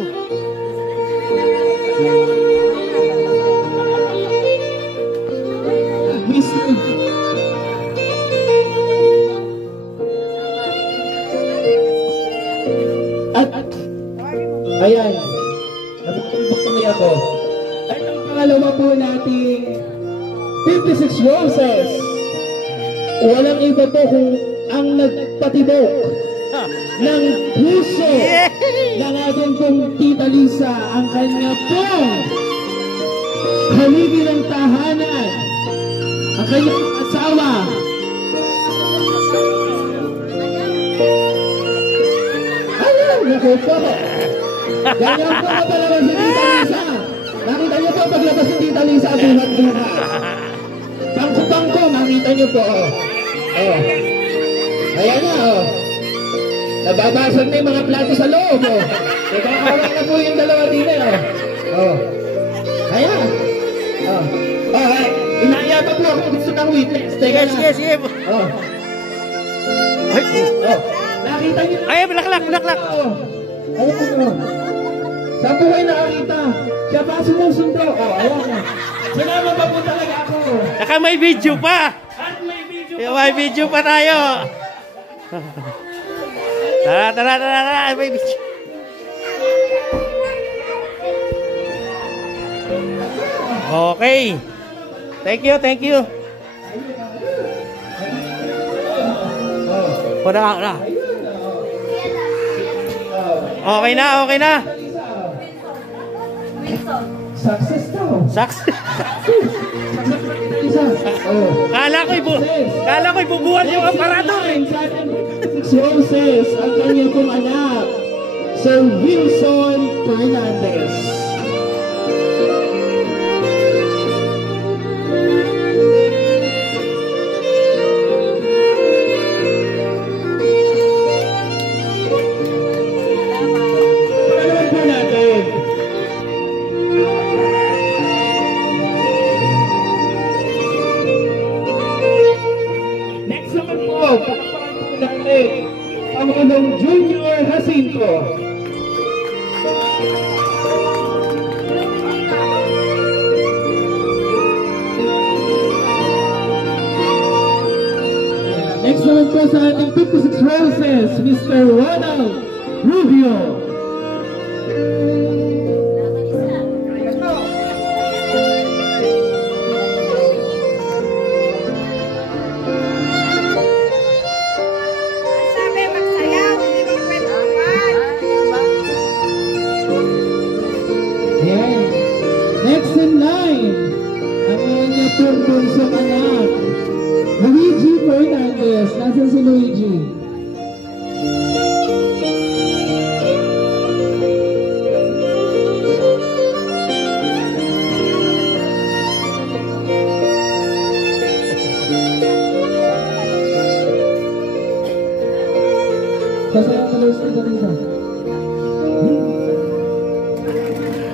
At, ayan. ako. At ang pangalawa po nating 56 Roses. Walang iba po kung ang nagpatibok ng puso ng ating pong Tita Lisa, ang kanya pong haligi ng tahanan, ang kanyang asawa. Naku po. Ganyan po na palabas si Tita Lisa. Nakita niyo po paglabas si Tita Lisa, buhat-buhat. Bangko-bangko, makita niyo po. Oh. Ayan na, oh. Nababasag na yung mga plato sa loob, oh. Nagkakawa na po yung dalawa din, oh. Oh. Ayan. Oh. Oh, ay. Inaya pa po ako gusto ng witness. Teka na. Sige. Oh. Ay. Oh. Nakita niyo na. Ay, bulaklak. Oh. Ayan po. Saan po kayo nakakita? Siya pa sumusundo. Oh, ayan na. Sinama pa po talaga ako. Saka may video pa. At may video pa. May video pa tayo. Tara. May video. Okay. Thank you. Wala. Okay na. Success daw. Success. Oh. Kala ko ibubuhat yung aparador eh. Roses, ang kanyang pong anak, Sir Wilson Fernandez. Pagkakaroon po natin. Next naman po, palakpakan po natin ang Manong Junior Jacinto. Next naman po sa ating 56 Roses, Mr. Ronald Rubio. Sabi, magsayaw, hindi mo pwede. Ayan. Next in line, ang kanyang pong bunsong anak, Luigi Fernandez. Nasaan si Luigi? Kasaya mo lang si Lisa.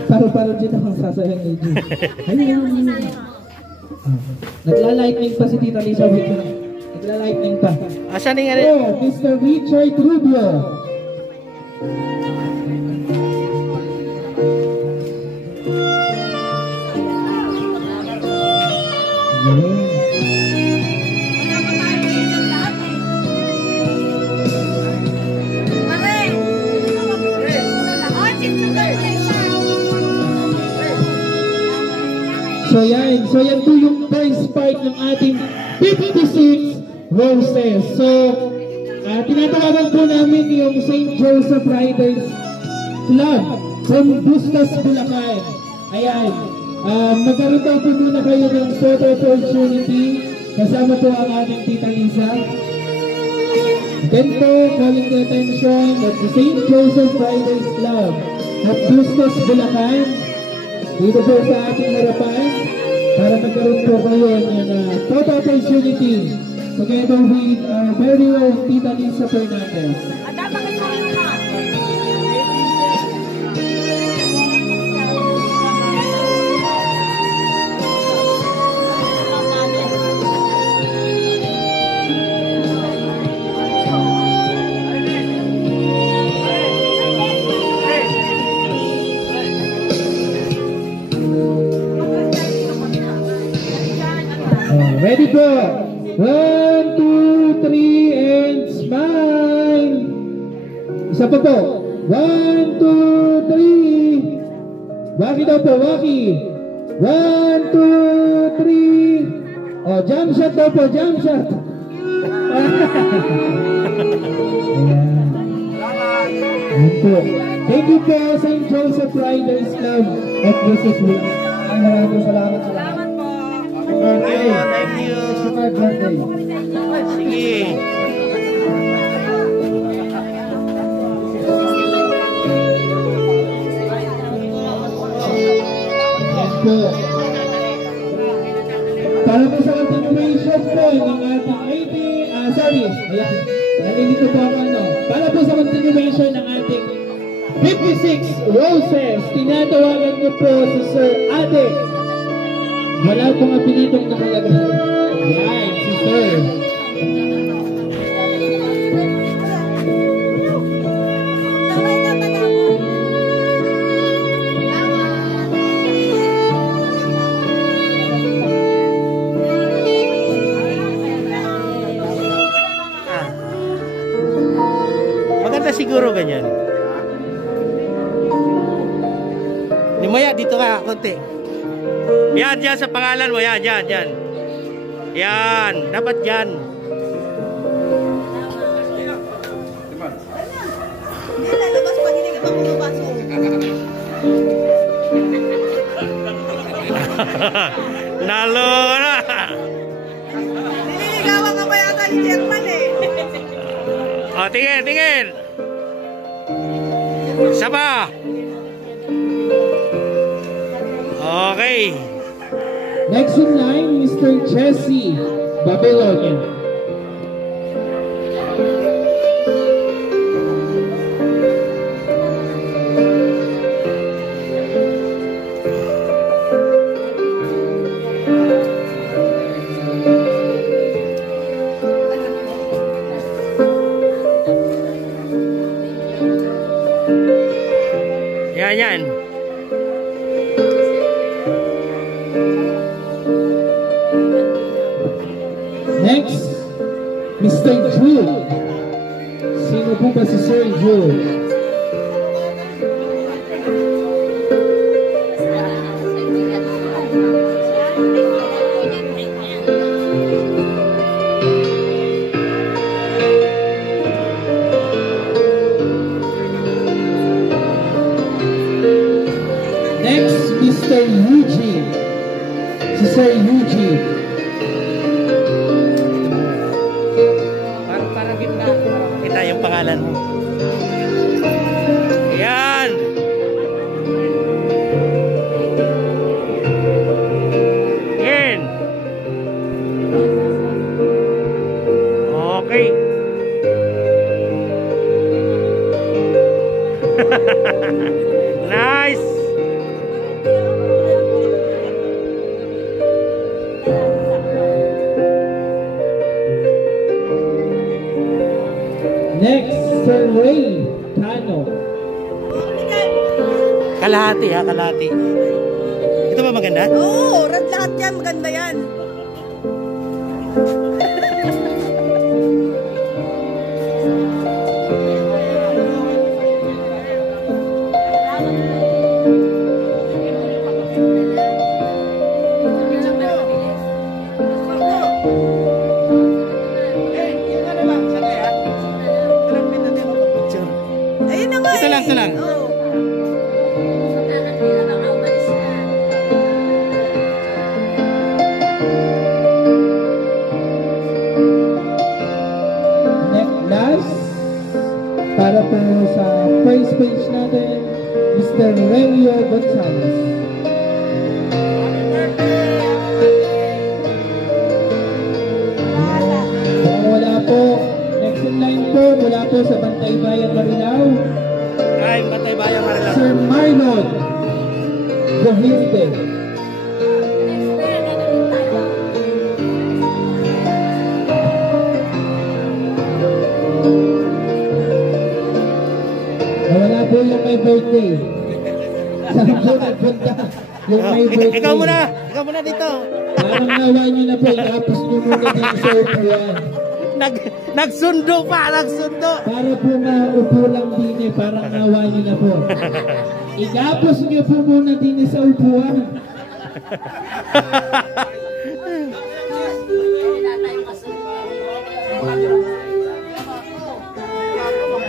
Paro-paro dyan akong sasayang Luigi. Ayun. Nagla-lightning pa si Tita Lisa. Nagla-lightning pa. Asan nga Oh, Mr. Richard Rubio. So yan po yung first part ng ating 56 Roses. So, tinatawagan po namin yung St. Joseph Riders Club from Bustas, Bulacan. Ayan. Magkaroon daw po muna kayo ng photo opportunity. Kasama po ang ating Tita Lisa. Then po, calling the attention of the St. Joseph Riders Club of Bustas, Bulacan. Dito po sa ating harapan para magkaroon po kayo ng photo opportunity together with our very own Tita Lisa Fernandez. Ready po? 1, 2, 3, and smile! Isa pa po. 1, 2, 3. Waki daw po, Waki. 1, 2, 3. Oh, jump shot daw po, jump shot. Ayan po. Thank you po, St. Joseph Riders Club of Mrs. Will. Maraming salamat. Salamat po. Okay. Thank you. Happy birthday. Sige. Po. Para po sa continuation po ng ating 80, ayan, nalilito po ako para po sa continuation ng ating 56 Roses, tinatawagan ko po si Sir Ade. Wala pong apelidong nakalagay. Ayan, si Sir. Siguro ganyan. Nimaya, dito ka, konti. Yan, dyan sa pangalan mo. Yan, dyan, dyan. Yan, dapat dyan. Nalo ka na. Nililigawan ka ba yata ni Chairman eh? O, tingin, tingin. Isa pa. Okay. Next in line, Mr. Jesse Babylonian. Yan. Next, Mr. Jude. Sino po ba si Sir Jude? Mr. Eugene. Si Sir Eugene. Para kita yung pangalan mo. Ayan. Ayan. Okay. Nice. Next, Sir Ray Cano. Kalahati ha, kalahati. Ito ba maganda? Oo, red lahat yan. Maganda yan. Ito lang. Last, para po sa first page natin, Mr. Renio Gonzalez. Kung wala po, next in line po, mula po sa Bantay Bayan Marilao. Ay, Bantay Bayan Marilao. Sir Marlon Gohinde. Wala po yung may birthday. Saan po nagpunta yung may birthday? Ikaw muna dito. Parang nawa nyo na po, tapos nyo muna dito sa upuan. Nagsundo pa. Para po maupo lang din parang nawa nyo na po. Igapos niyo po muna din sa upuan.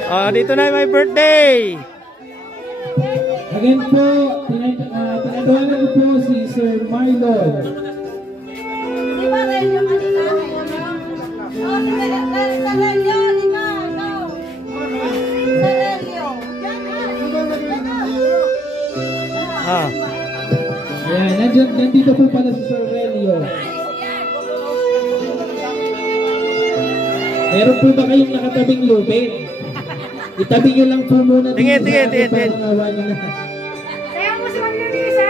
Oh, dito na my birthday. Again po, pinagawanan ko po si Sir Marlon. Di ba rin yung kanina? Oh, si Sarelio, di ba? No. Sarelio. Ah. Ayan, nandito po pala si Sir Relio. Meron po ba kayong nakatabing lupin? Itabi nyo lang po muna. Tingin. Kaya mo si Maglilisa.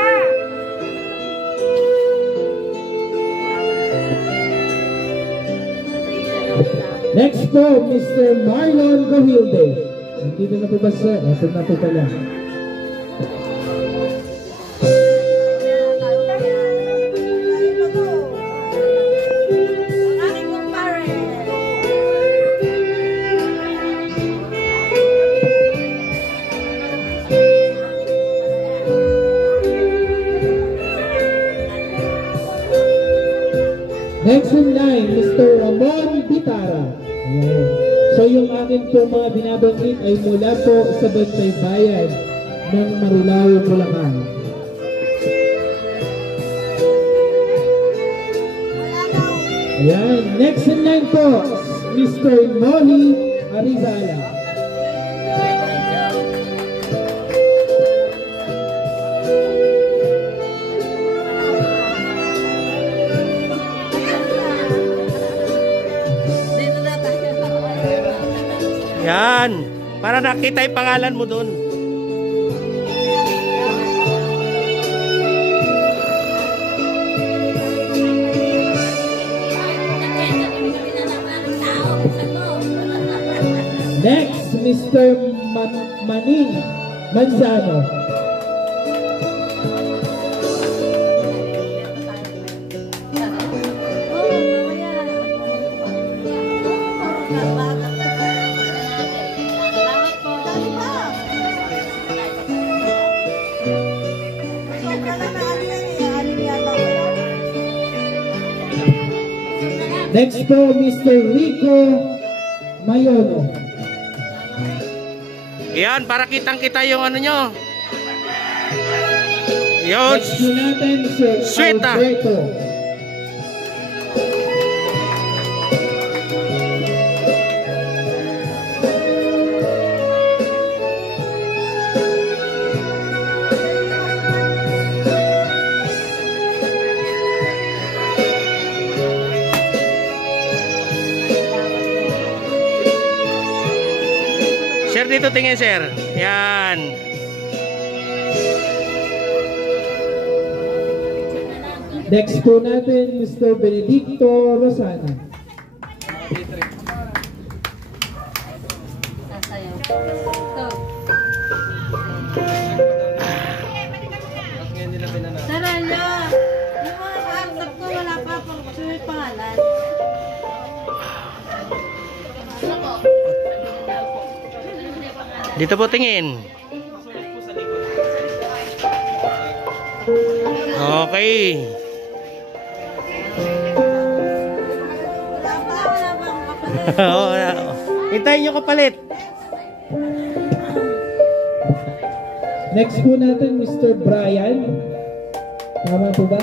Next po, Mr. Marlon Gahilde. Nandito na po ba sir? Ito na po pala. Next in line, Mr. Ramon Bitara. Ayan. So yung akin po mga binabanggit ay mula po sa Bantay Bayan ng Marilao, Bulacan. Ayan. Next in line po, Mr. Noli Arizala. Yan. Para nakita yung pangalan mo doon. Next, Mr. Maning Manzano. Next po, Mr. Rico Mayono. Yan, para kitang-kita yung ano nyo. Yun. Next po natin, Sir Sweet, Alberto. Sir, dito tingin, sir. Yan. Next po natin, Mr. Benedicto Rosana. Sarelio, yung mga kaartap ko wala pa pang pangalan. Dito po tingin. Okay. Hintayin nyo kapalit. Next po natin, Mr. Brian. Tama po ba?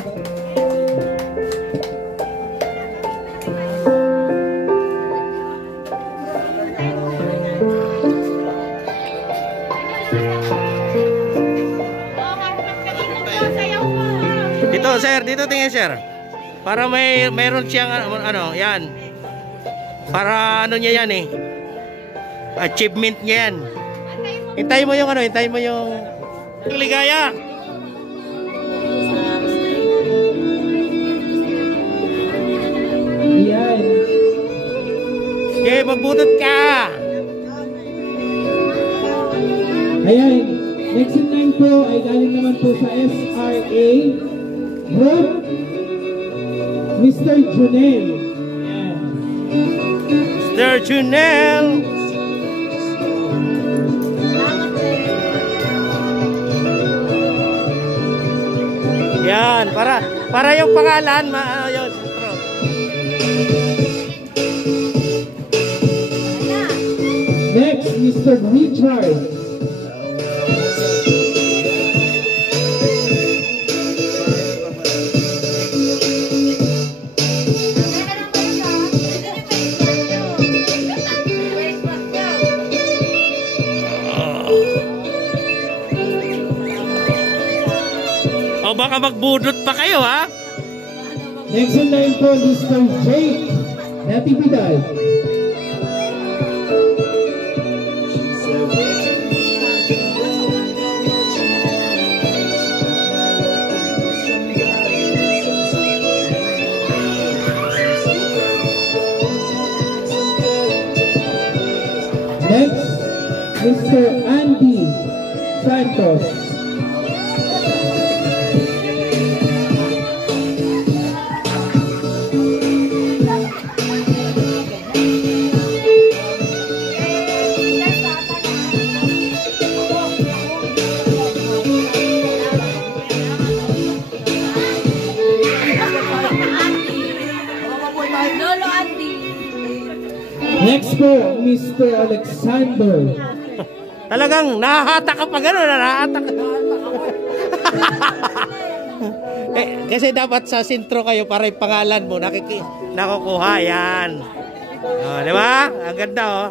Dito, sir. Dito tingin, sir. Para mayroon siyang ano, yan. Para ano niya yan eh. Achievement niya yan. Hintayin mo yung ano, hintayin mo yung ligaya. Ayan. Okay, magbutot ka. Ayan. Next in line po ay galing naman po sa SRA Group, Mr. Junel. Ayan. Mr. Junel. Para yung pangalan, yun. Next, Mr. Richard. O baka magbudot pa kayo, ha? Next in line po, Mr. Jake Natividad. Next, Mr. Andy Santos. Lolo Andy. Next po, Mr. Alexander. Talagang nahahatak ka pa gano'n, nahahatak ka. Kasi dapat sa sentro kayo para yung pangalan mo nakukuha yan. O, di ba? Ang ganda, oh.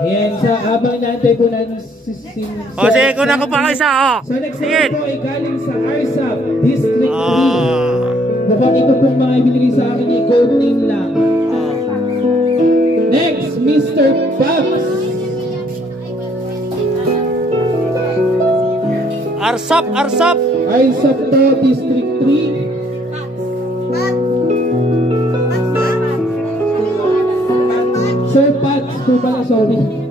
Ayan, sa habang natin po ng system. O, sige, kung ako pa isa, oh. So next Sige. po ay galing sa RSAP District 3. Mukhang ito pong mga ibinigay sa akin ay code name lang. Next, Mr. Babs. Arsap, Arsap. RSAP to District 3. Sir Pats po pala, sorry.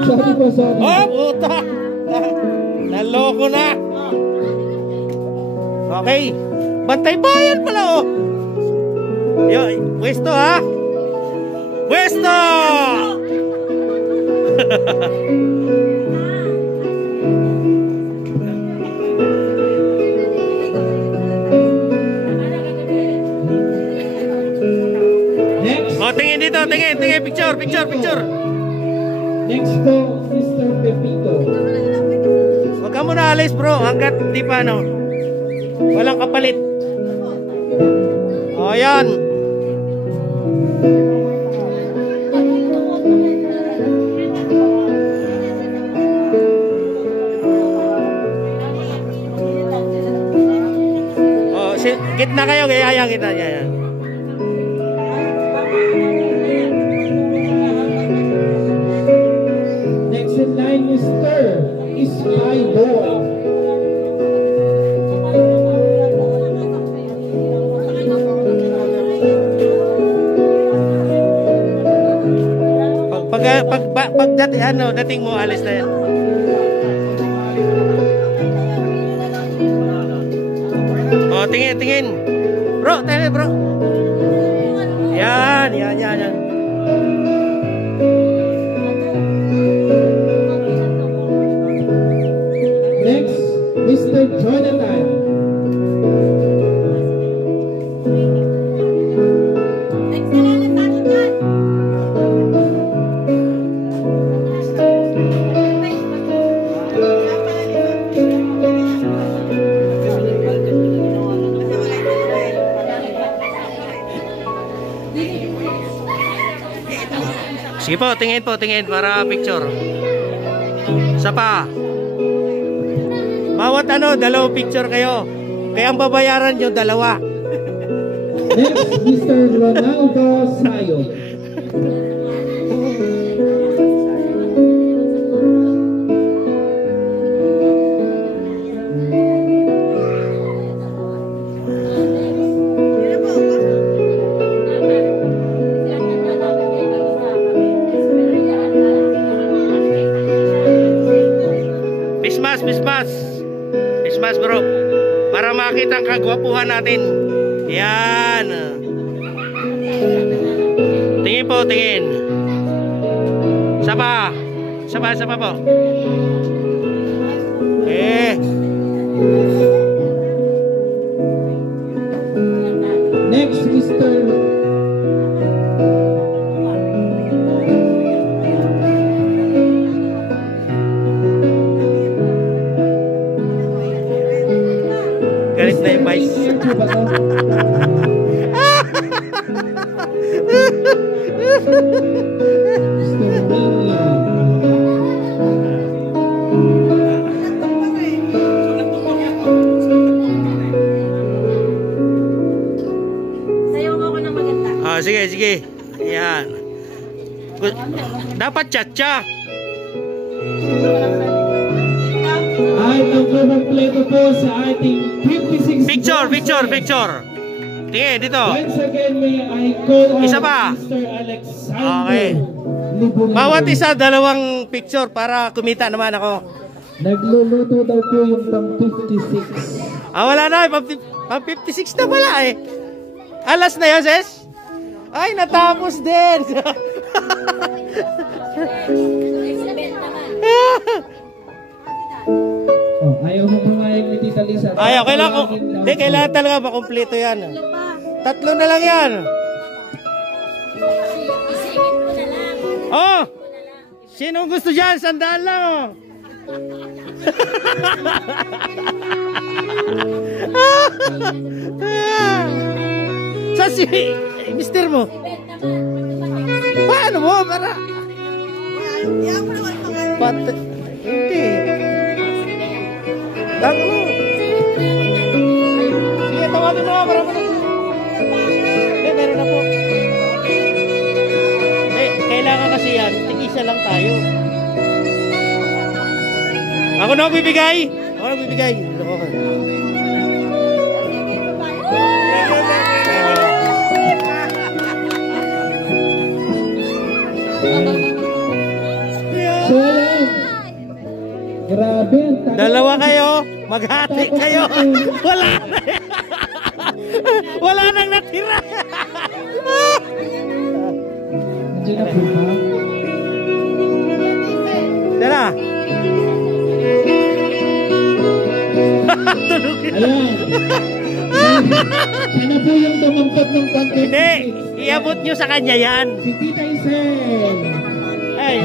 Sorry po, sorry. Oh, puta. Naloko na. Okay. Bantay bayan pala, oh. Yo, pwesto, ha? Pwesto! Next. Oh, tingin dito, tingin. Picture. Next po, Mr. Pepito. Huwag ka muna alis, bro. Hanggat di pa, no? Walang kapalit. O, yan. O, gitna kayo. Gayayang kita. Yan. Next in line, Mr. Ismay Boy. Pag dating mo, alis na yan. O, tingin. Bro, tayo, bro. Yan. Next, Mr. Jonathan. Sige po, tingin para picture. Isa pa. Bawat dalawang picture kayo. Kaya ang babayaran nyo, dalawa. Next, Mr. Ronaldo Sayo. Pismas bro. Para makita ang kagwapuhan natin. Yan. Tingin po. Sapa po. niyo ba to? Sayaw mo ako ng maganda. Ah, sige, sige. Ayan. Dapat cha-cha. Ay, nagkukumpleto po sa ating 56. Picture, picture, picture. Tingin, dito. Once again, may I call on Isa pa. Mr. Alexander. Okay. Libunado. Bawat isa, dalawang picture para kumita naman ako. Nagluluto daw po yung pang 56. Ah, wala na. Pang 56 na wala eh. Alas na yun, sis? Ay, natapos din. Oh, ayaw mo pumayag ni Tita Lisa. Ay, okay lang. Hindi, kailangan talaga makumpleto yan. Tatlo na lang yan. Oh! Sinong gusto dyan? Sandaan lang oh. Sa si mister mo? Paano mo? Para Pati hindi. Dago mo. Sige, tawagin mo. Para mo na. Meron na po. Kailangan kasi yan. Tig-isa lang tayo. Ako na bibigay. Ako na bibigay. So, ayan. Grabe. Dalawa kayo. Maghati kayo. Wala na. Wala nang natira. Nandiyan na po ba? Dala. Ayan. Sana po yung tumampot ng konti. Hindi. Iabot nyo sa kanya yan. Si Tita Isel. Ay.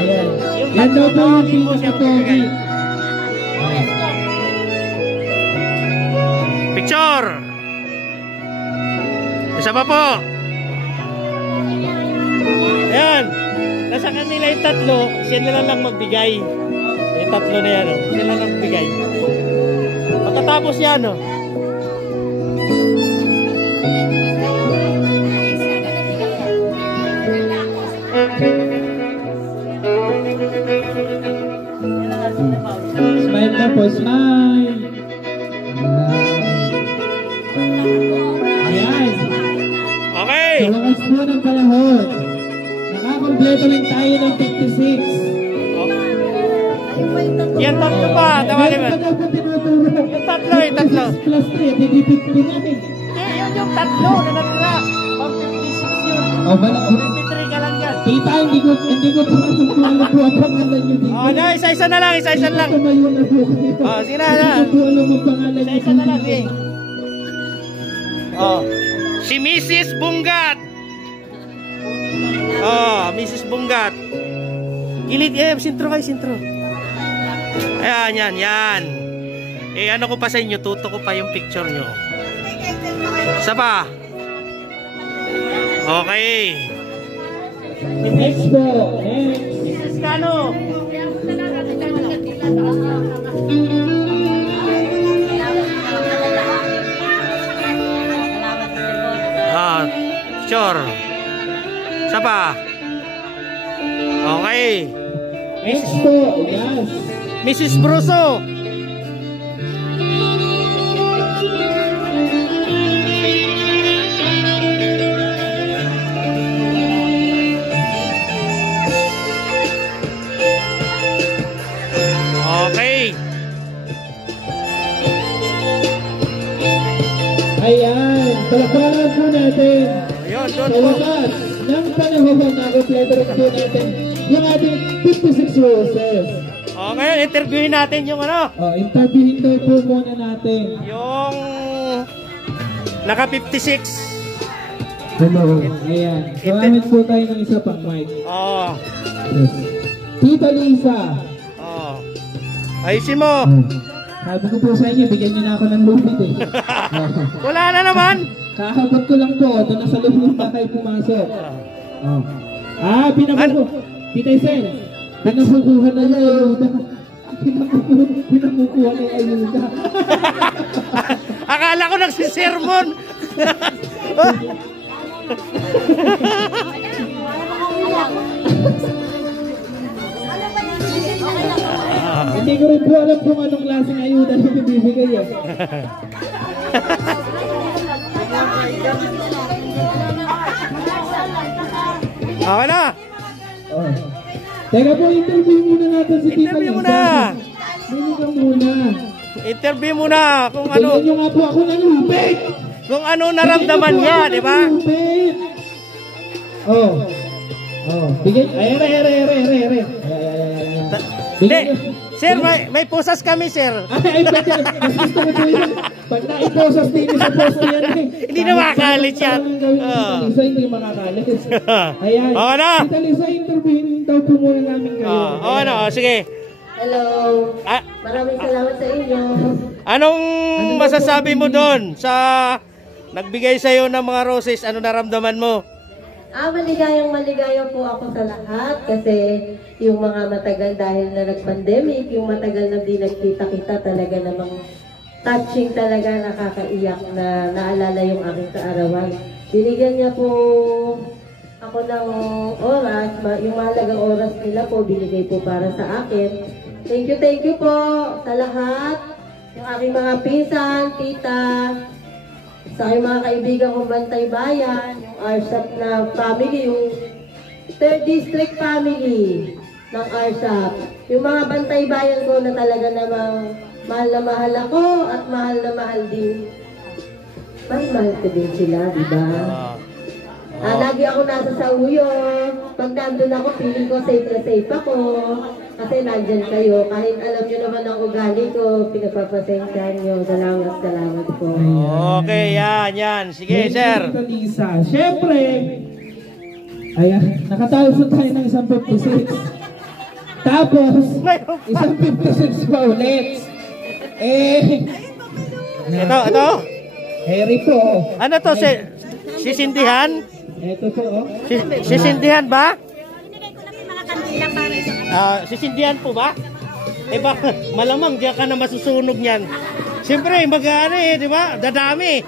Yung Yan daw po yung pinaka-pogi. Picture. Isa pa po. Ayan. Nasa kanila yung tatlo. Sila lang magbigay. Yung tatlo na yan. Oh. Sila lang magbigay. Pagkatapos yan. Oh. Smile na po. Smile. Ayan. Okay. Sa wakas po ng panahon, nakakompleto lang tayo ng 56. Yan tatlo pa. Tawagin mo. Yung tatlo eh. Tatlo. Plus 3, hindi 59. Yun yung tatlo na natira. Pang 56 yun. O, bala. 53 ka lang yan. Tita, hindi ko po alam po ang pangalan nyo dito. Oh, na, isa-isa na lang. Isa-isa na lang. Tumayo na po kayo. Oh, sige na. Hindi ko po alam ang pangalan nyo. Isa-isa na lang eh. Oh. Si Mrs. Bungat. Oh, Mrs. Bungat. Gilid, sintro kayo, sintro. Ayan, yan, yan. Eh, ano ko pa sa inyo, tuto ko pa yung picture nyo. Isa pa. Okay. Next po. Next. Mrs. Kano. Ah, picture. Isa pa. Okay. Next po. Yes. Mrs. Bruso. Okay. Ayan. Palakpakan po natin. Ayun, doon Sa po. wakas ng panahon na kompleto rin po natin yung ating 56 roses. Okay, interviewin natin yung ano. Oh, interviewin daw po muna natin. Yung naka 56. Hello. Ayan. Gamit po tayo ng isa pang mic. Oh. Yes. Tita Lisa. Oh. Ayusin mo. Sabi ko po sa inyo, bigyan niyo na ako ng lupit eh. Wala na naman. Kakabot ko lang po, doon na sa loob ng bahay pumasok. Oh. Pinakuha. Tita Isel, pinakuha na niya ayuda. Pinakuha na ayuda. Akala ko nagsisermon. Hindi ko rin po alam kung anong klaseng ayuda yung bibigay eh. Okay na. Oh. Teka po, interview muna natin si Tita Interview Lisa. muna. Interview muna. Interview muna kung ano. Bigyan nyo nga po ako ng lupit. Kung ano naramdaman niya, di ba? Oh. Oh, bigyan. Ay, re. Hindi. Sir, may pusas kami, sir. Ay, pwede. Mas gusto ko po yun. Pag naiposas din sa posto yan eh. Hindi na makakalit yan. Lisa, hindi makakalit. Ayan. Oo na. Tita Lisa, interviewin daw po muna namin kayo. Oo na, sige. Hello. Maraming salamat sa inyo. Anong masasabi mo doon sa nagbigay sa'yo ng mga roses? Ano naramdaman mo? Maligayang po ako sa lahat kasi yung mga matagal dahil na nag-pandemic, yung matagal na di nagkita-kita talaga namang touching talaga, nakakaiyak na naalala yung aking kaarawan. Binigyan niya po ako ng oras, yung mahalagang oras nila po binigay po para sa akin. Thank you po sa lahat, yung aking mga pinsan, tita, sa aking mga kaibigan kong Bantay Bayan, yung RSAP na family, yung 3rd District family ng RSAP. Yung mga Bantay Bayan ko na talaga namang mahal na mahal ako at mahal na mahal din. Mahal ko din sila, di ba? Lagi ako nasa Sauyo. Pag nandun ako, feeling ko safe na safe ako. Kasi nandyan kayo. Kahit alam nyo naman ang ugali ko, pinagpapasensyahan nyo. Salamat po. Okay, yan. Sige, sir. Tita Lisa. Siyempre, ayan, nakatalo tayo ng isang 56. Tapos, isang 56 pa ulit. Ito. Harry po. Ano to, sisindihan? Ito po, oh. Sisindihan ba? Sisindihan po ba? Ba, malamang diyan ka na masusunog niyan. Siyempre, di ba? Dadami.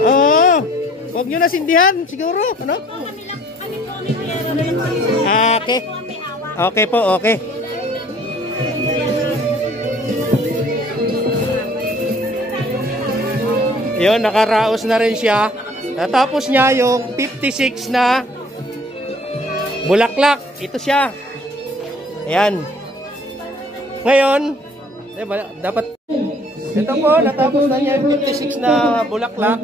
Oo. Huwag nyo na sindihan, siguro. Ano? Okay. Okay po, okay. Yun, nakaraos na rin siya. Natapos niya yung 56 na bulaklak. Ito siya. Ayan. Ngayon, dapat ito po, natapos na niya yung 56 na bulaklak.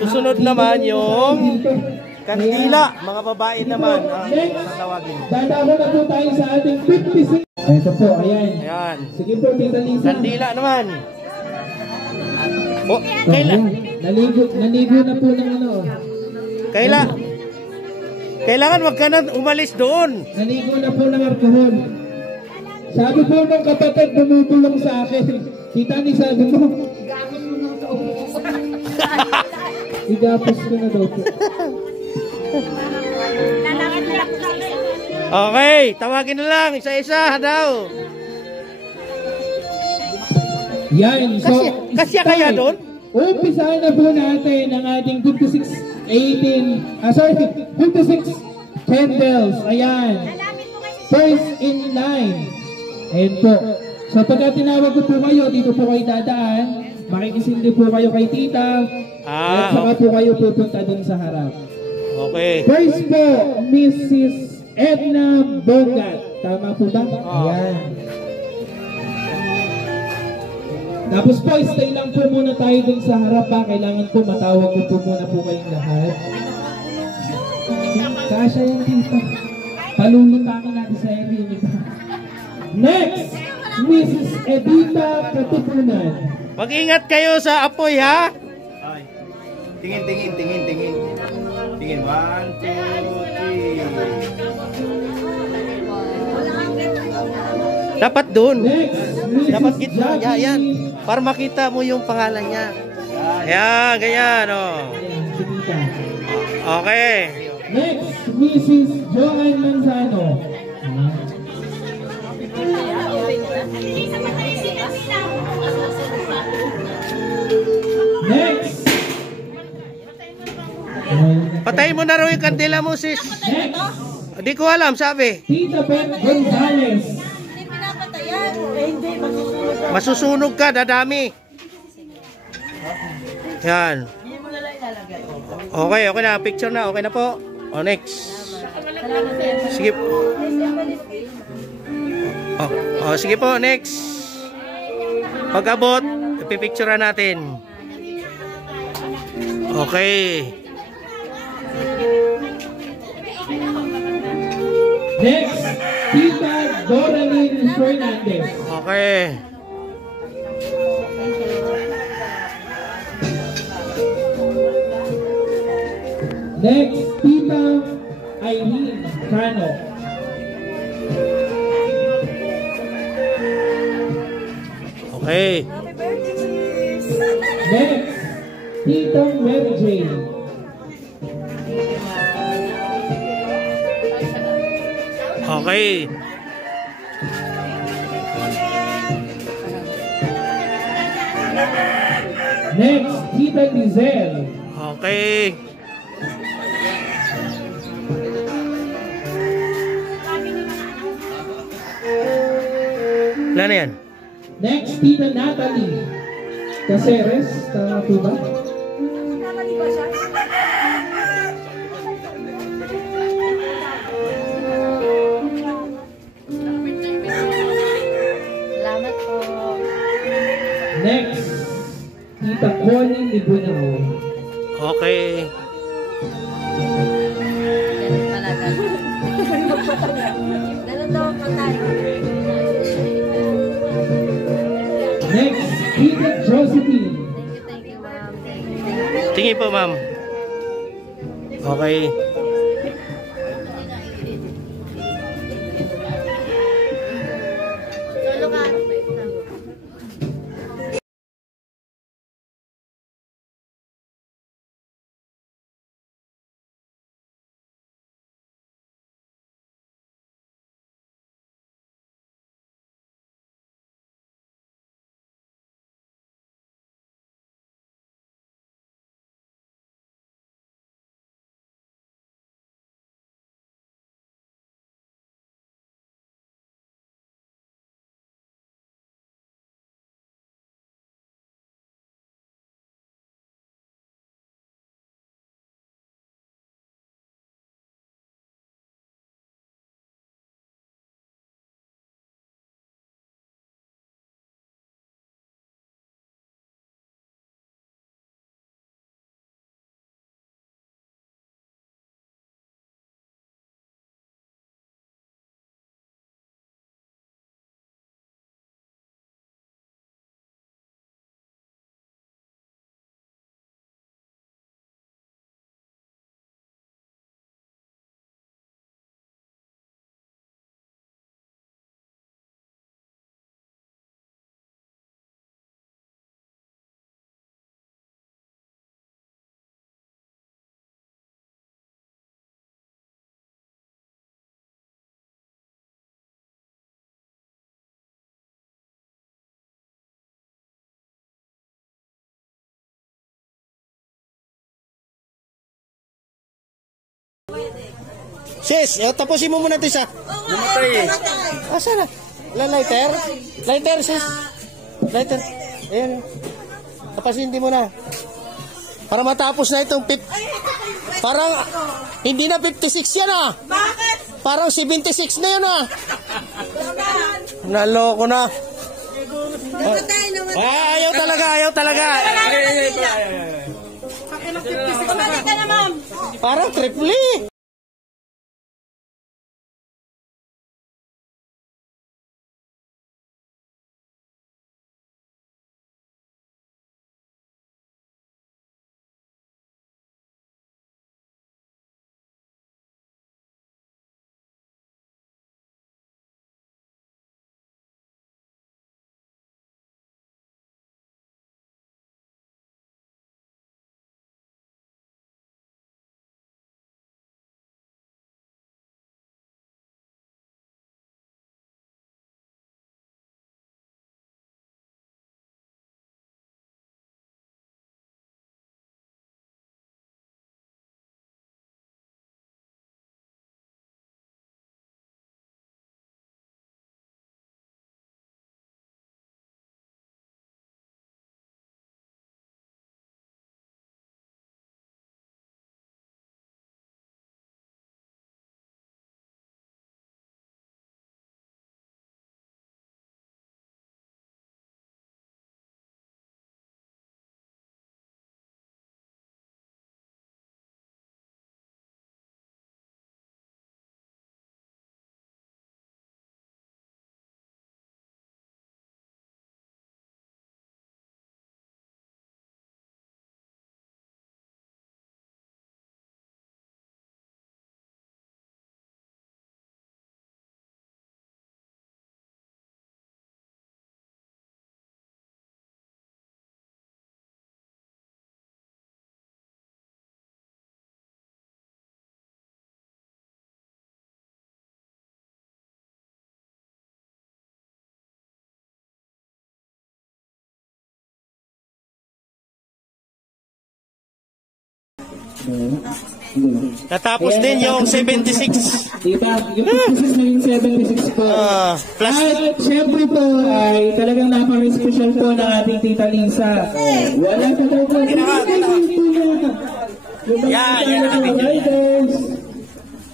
Susunod naman yung kandila. Mga babae naman ang tatawagin. Dadako na po tayo sa ating 56. Ito po, ayan. Ayan. Sige po, Tita Lisa. Kandila naman. Oh, naligo na po ng ano. Kailangan wag ka na umalis doon. Naligo na po ng alcohol. Sabi po ng kapatid, bumubulong sa akin. Tita ni sabi mo, igapos ko na daw po. Okay, tawagin na lang. Isa-isa daw. Yan, so, Kasya kaya doon? Umpisahan na po natin ang ating 56 candles. Ayan. First in line. Ayan po. So pagka tinawag ko po kayo, dito po kayo dadaan. Makikisindi po kayo kay tita. At saka po kayo pupunta dun sa harap. Okay. First po, Mrs. Edna Bogat. Tama po ba? Ayan. Tapos po, stay lang po muna tayo dun sa harap ha. Kailangan po matawag ko po muna po kayong lahat. Kasya yan dito. Palulutakin natin sa area nito. Next, Mrs. Edita Katupunan. Mag-ingat kayo sa apoy ha. Tingin. Tingin, 1, 2, 3. Dapat doon. Next, Dapat gitna. Yan. Para makita mo yung pangalan niya. Yan, ganyan. Oh. Ayan, si tita. Okay. Next, Mrs. Joanne Manzano. Next. Patayin mo na raw yung kandila mo, sis. Next, Hindi ko alam, sabi. Tita Beth Gonzalez. Hindi pinapatayan. Hindi, masusunod. Masusunog ka, dadami. Yan. Okay, okay na. Picture na. Okay na po. O, next. Sige. Sige po, next. Pag-abot, ipipicturean natin. Okay. Next, Tita Doralyn Fernandez. Okay. Next, Tita Eileen Cano. Okay. Next, Tita Mary Jane. Okay. Next, Tita Lizelle. Okay. Ilan na yan? Next, Tita Natalie Caceres. Tama po ba? Salamat po. Next, Tita Connie Libunao. Okay. Ganun talaga. Ganun daw ang tayo. Next, Tita Josephine. Thank you, ma'am. Thank you. Tingin po, ma'am. Okay. Solo ka. Sis, tapusin mo muna ito isa. Namatay eh. Asa na? Lighter? Lighter, sis. Lighter. Ayan. Tapusin mo na. Para matapos na itong parang hindi na 56 yan ah. Bakit? Parang 76 na yun ah. Naloko na. Ayaw talaga, ayaw talaga. Kumali ka na, ma'am. Parang triple. Natapos din yung 76. Diba? Yung 56 na yung 76 po. Plus, At syempre po ay talagang napaka-special po ng ating Tita Lisa. Wala pa daw po. yan ang video.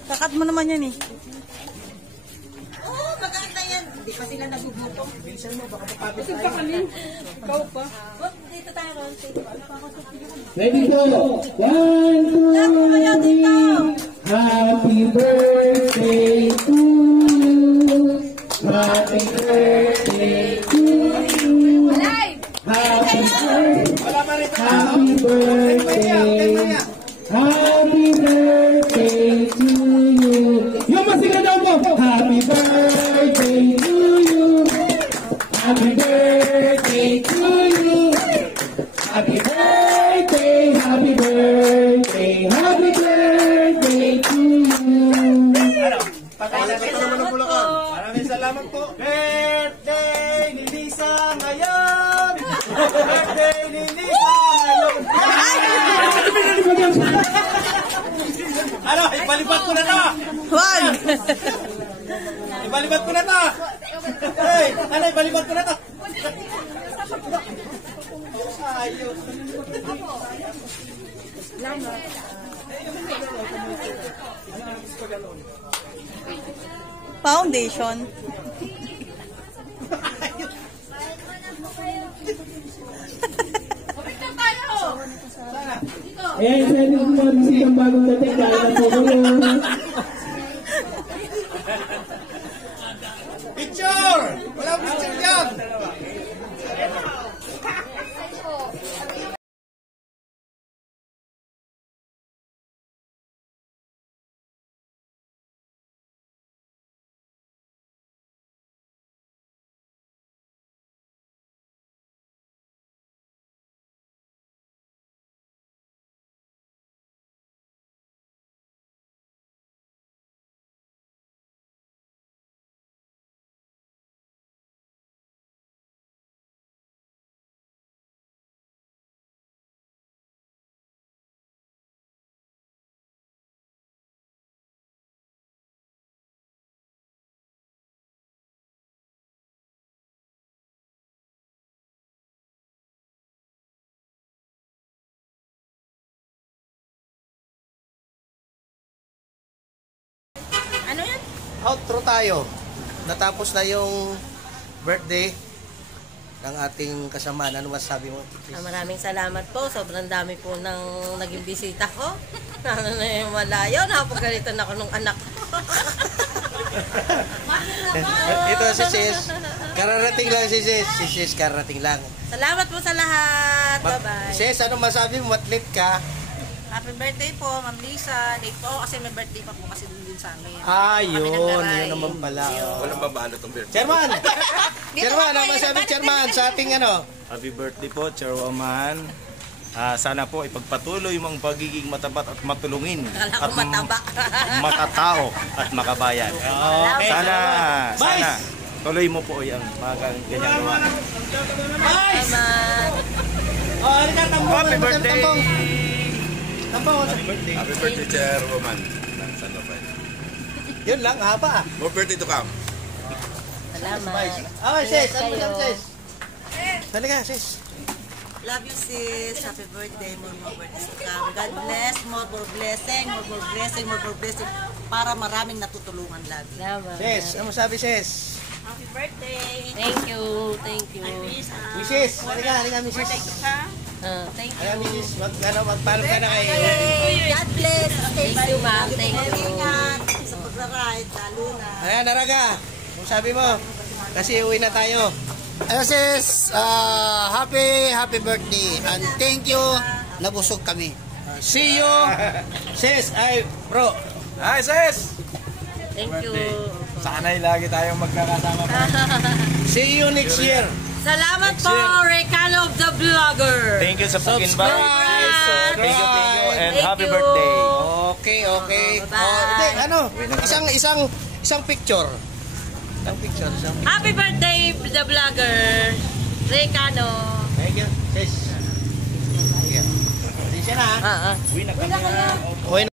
Kakat mo naman yan eh. Oo, maganda yan. Hindi pa sila nagugutom. Bilisan mo, baka mapapit tayo. Ikaw pa. Dito tayo, Ron. Ready po. 1, 2, 3. Happy birthday to you. Happy birthday to you. Happy birthday. Happy birthday. Happy birthday to you. Yung masika daw mo. Happy birthday to you. Happy birthday to you. Happy birthday, happy birthday, happy birthday to you. Maraming salamat po. Birthday ni Lisa ngayon. Birthday ni Lisa ngayon. Ano, ibalibat ko na to. Juan! Ibalibat ko na to. Hey, ano, ibalibat ko na to. Ayos. Foundation. Ayan, sa ating mga bisitang bagong dating, dahil na po kayo. Picture! Walang picture yan! Outro tayo. Natapos na yung birthday ng ating kasamaan. Ano masasabi mo? Maraming salamat po. Sobrang dami po ng naging bisita ko. Ano na yung malayo. Napagalitan ako ng anak ko. Ito si Sis. Kararating lang si Sis. Si Sis kararating lang. Salamat po sa lahat. Bye-bye. Sis, ano masabi mo? Matlit ka? Happy birthday po, Ma'am Lisa. Late po kasi may birthday pa po kasi din sa amin. Yun naman pala. Walang babalo itong birthday. Chairman! Chairman, ano masabi Chairman sa ating ano? Happy birthday po, Chairwoman. Sana po ipagpatuloy mong pagiging matapat at matulungin at matatao at makabayan. Okay. Sana tuloy mo po yung mga ganyang gawa. Salamat. Happy birthday! Happy birthday. Happy birthday, Chairwoman ng San Rafael. Yun lang, haba. More birthday to come. Salamat. Sis, ano masabi Sis? Talaga, Sis. Love you, sis. Happy birthday. More birthdays to come. God bless. More blessing. More blessing. More blessing. Para maraming natutulungan lagi. Salamat. Sis, ano masabi Sis? Happy birthday. Thank you. Thank you. Mrs. Halika, Mrs. Thank you. Ayan, Mrs. Magpaalam ka na kay... God bless. Thank you, ma'am. Thank you. Ingat sa pagra-ride. Lalo na. Ayan, Naraga. Kung sabi mo, kasi uwi na tayo. Ano sis, happy birthday and thank you, nabusog kami. See you, sis, bro. Hi, sis! Thank you. Sana'y lagi tayong magkakasama pa. See you next year. Salamat po, Recano of the Vlogger. Thank you sa pag-invite. Subscribe. Thank you, and Thank happy you. birthday. Okay. Bye. Isang picture. Happy birthday, the Vlogger. Recano. Thank you, sis. Siya na. Uwi na kami. Uwi na.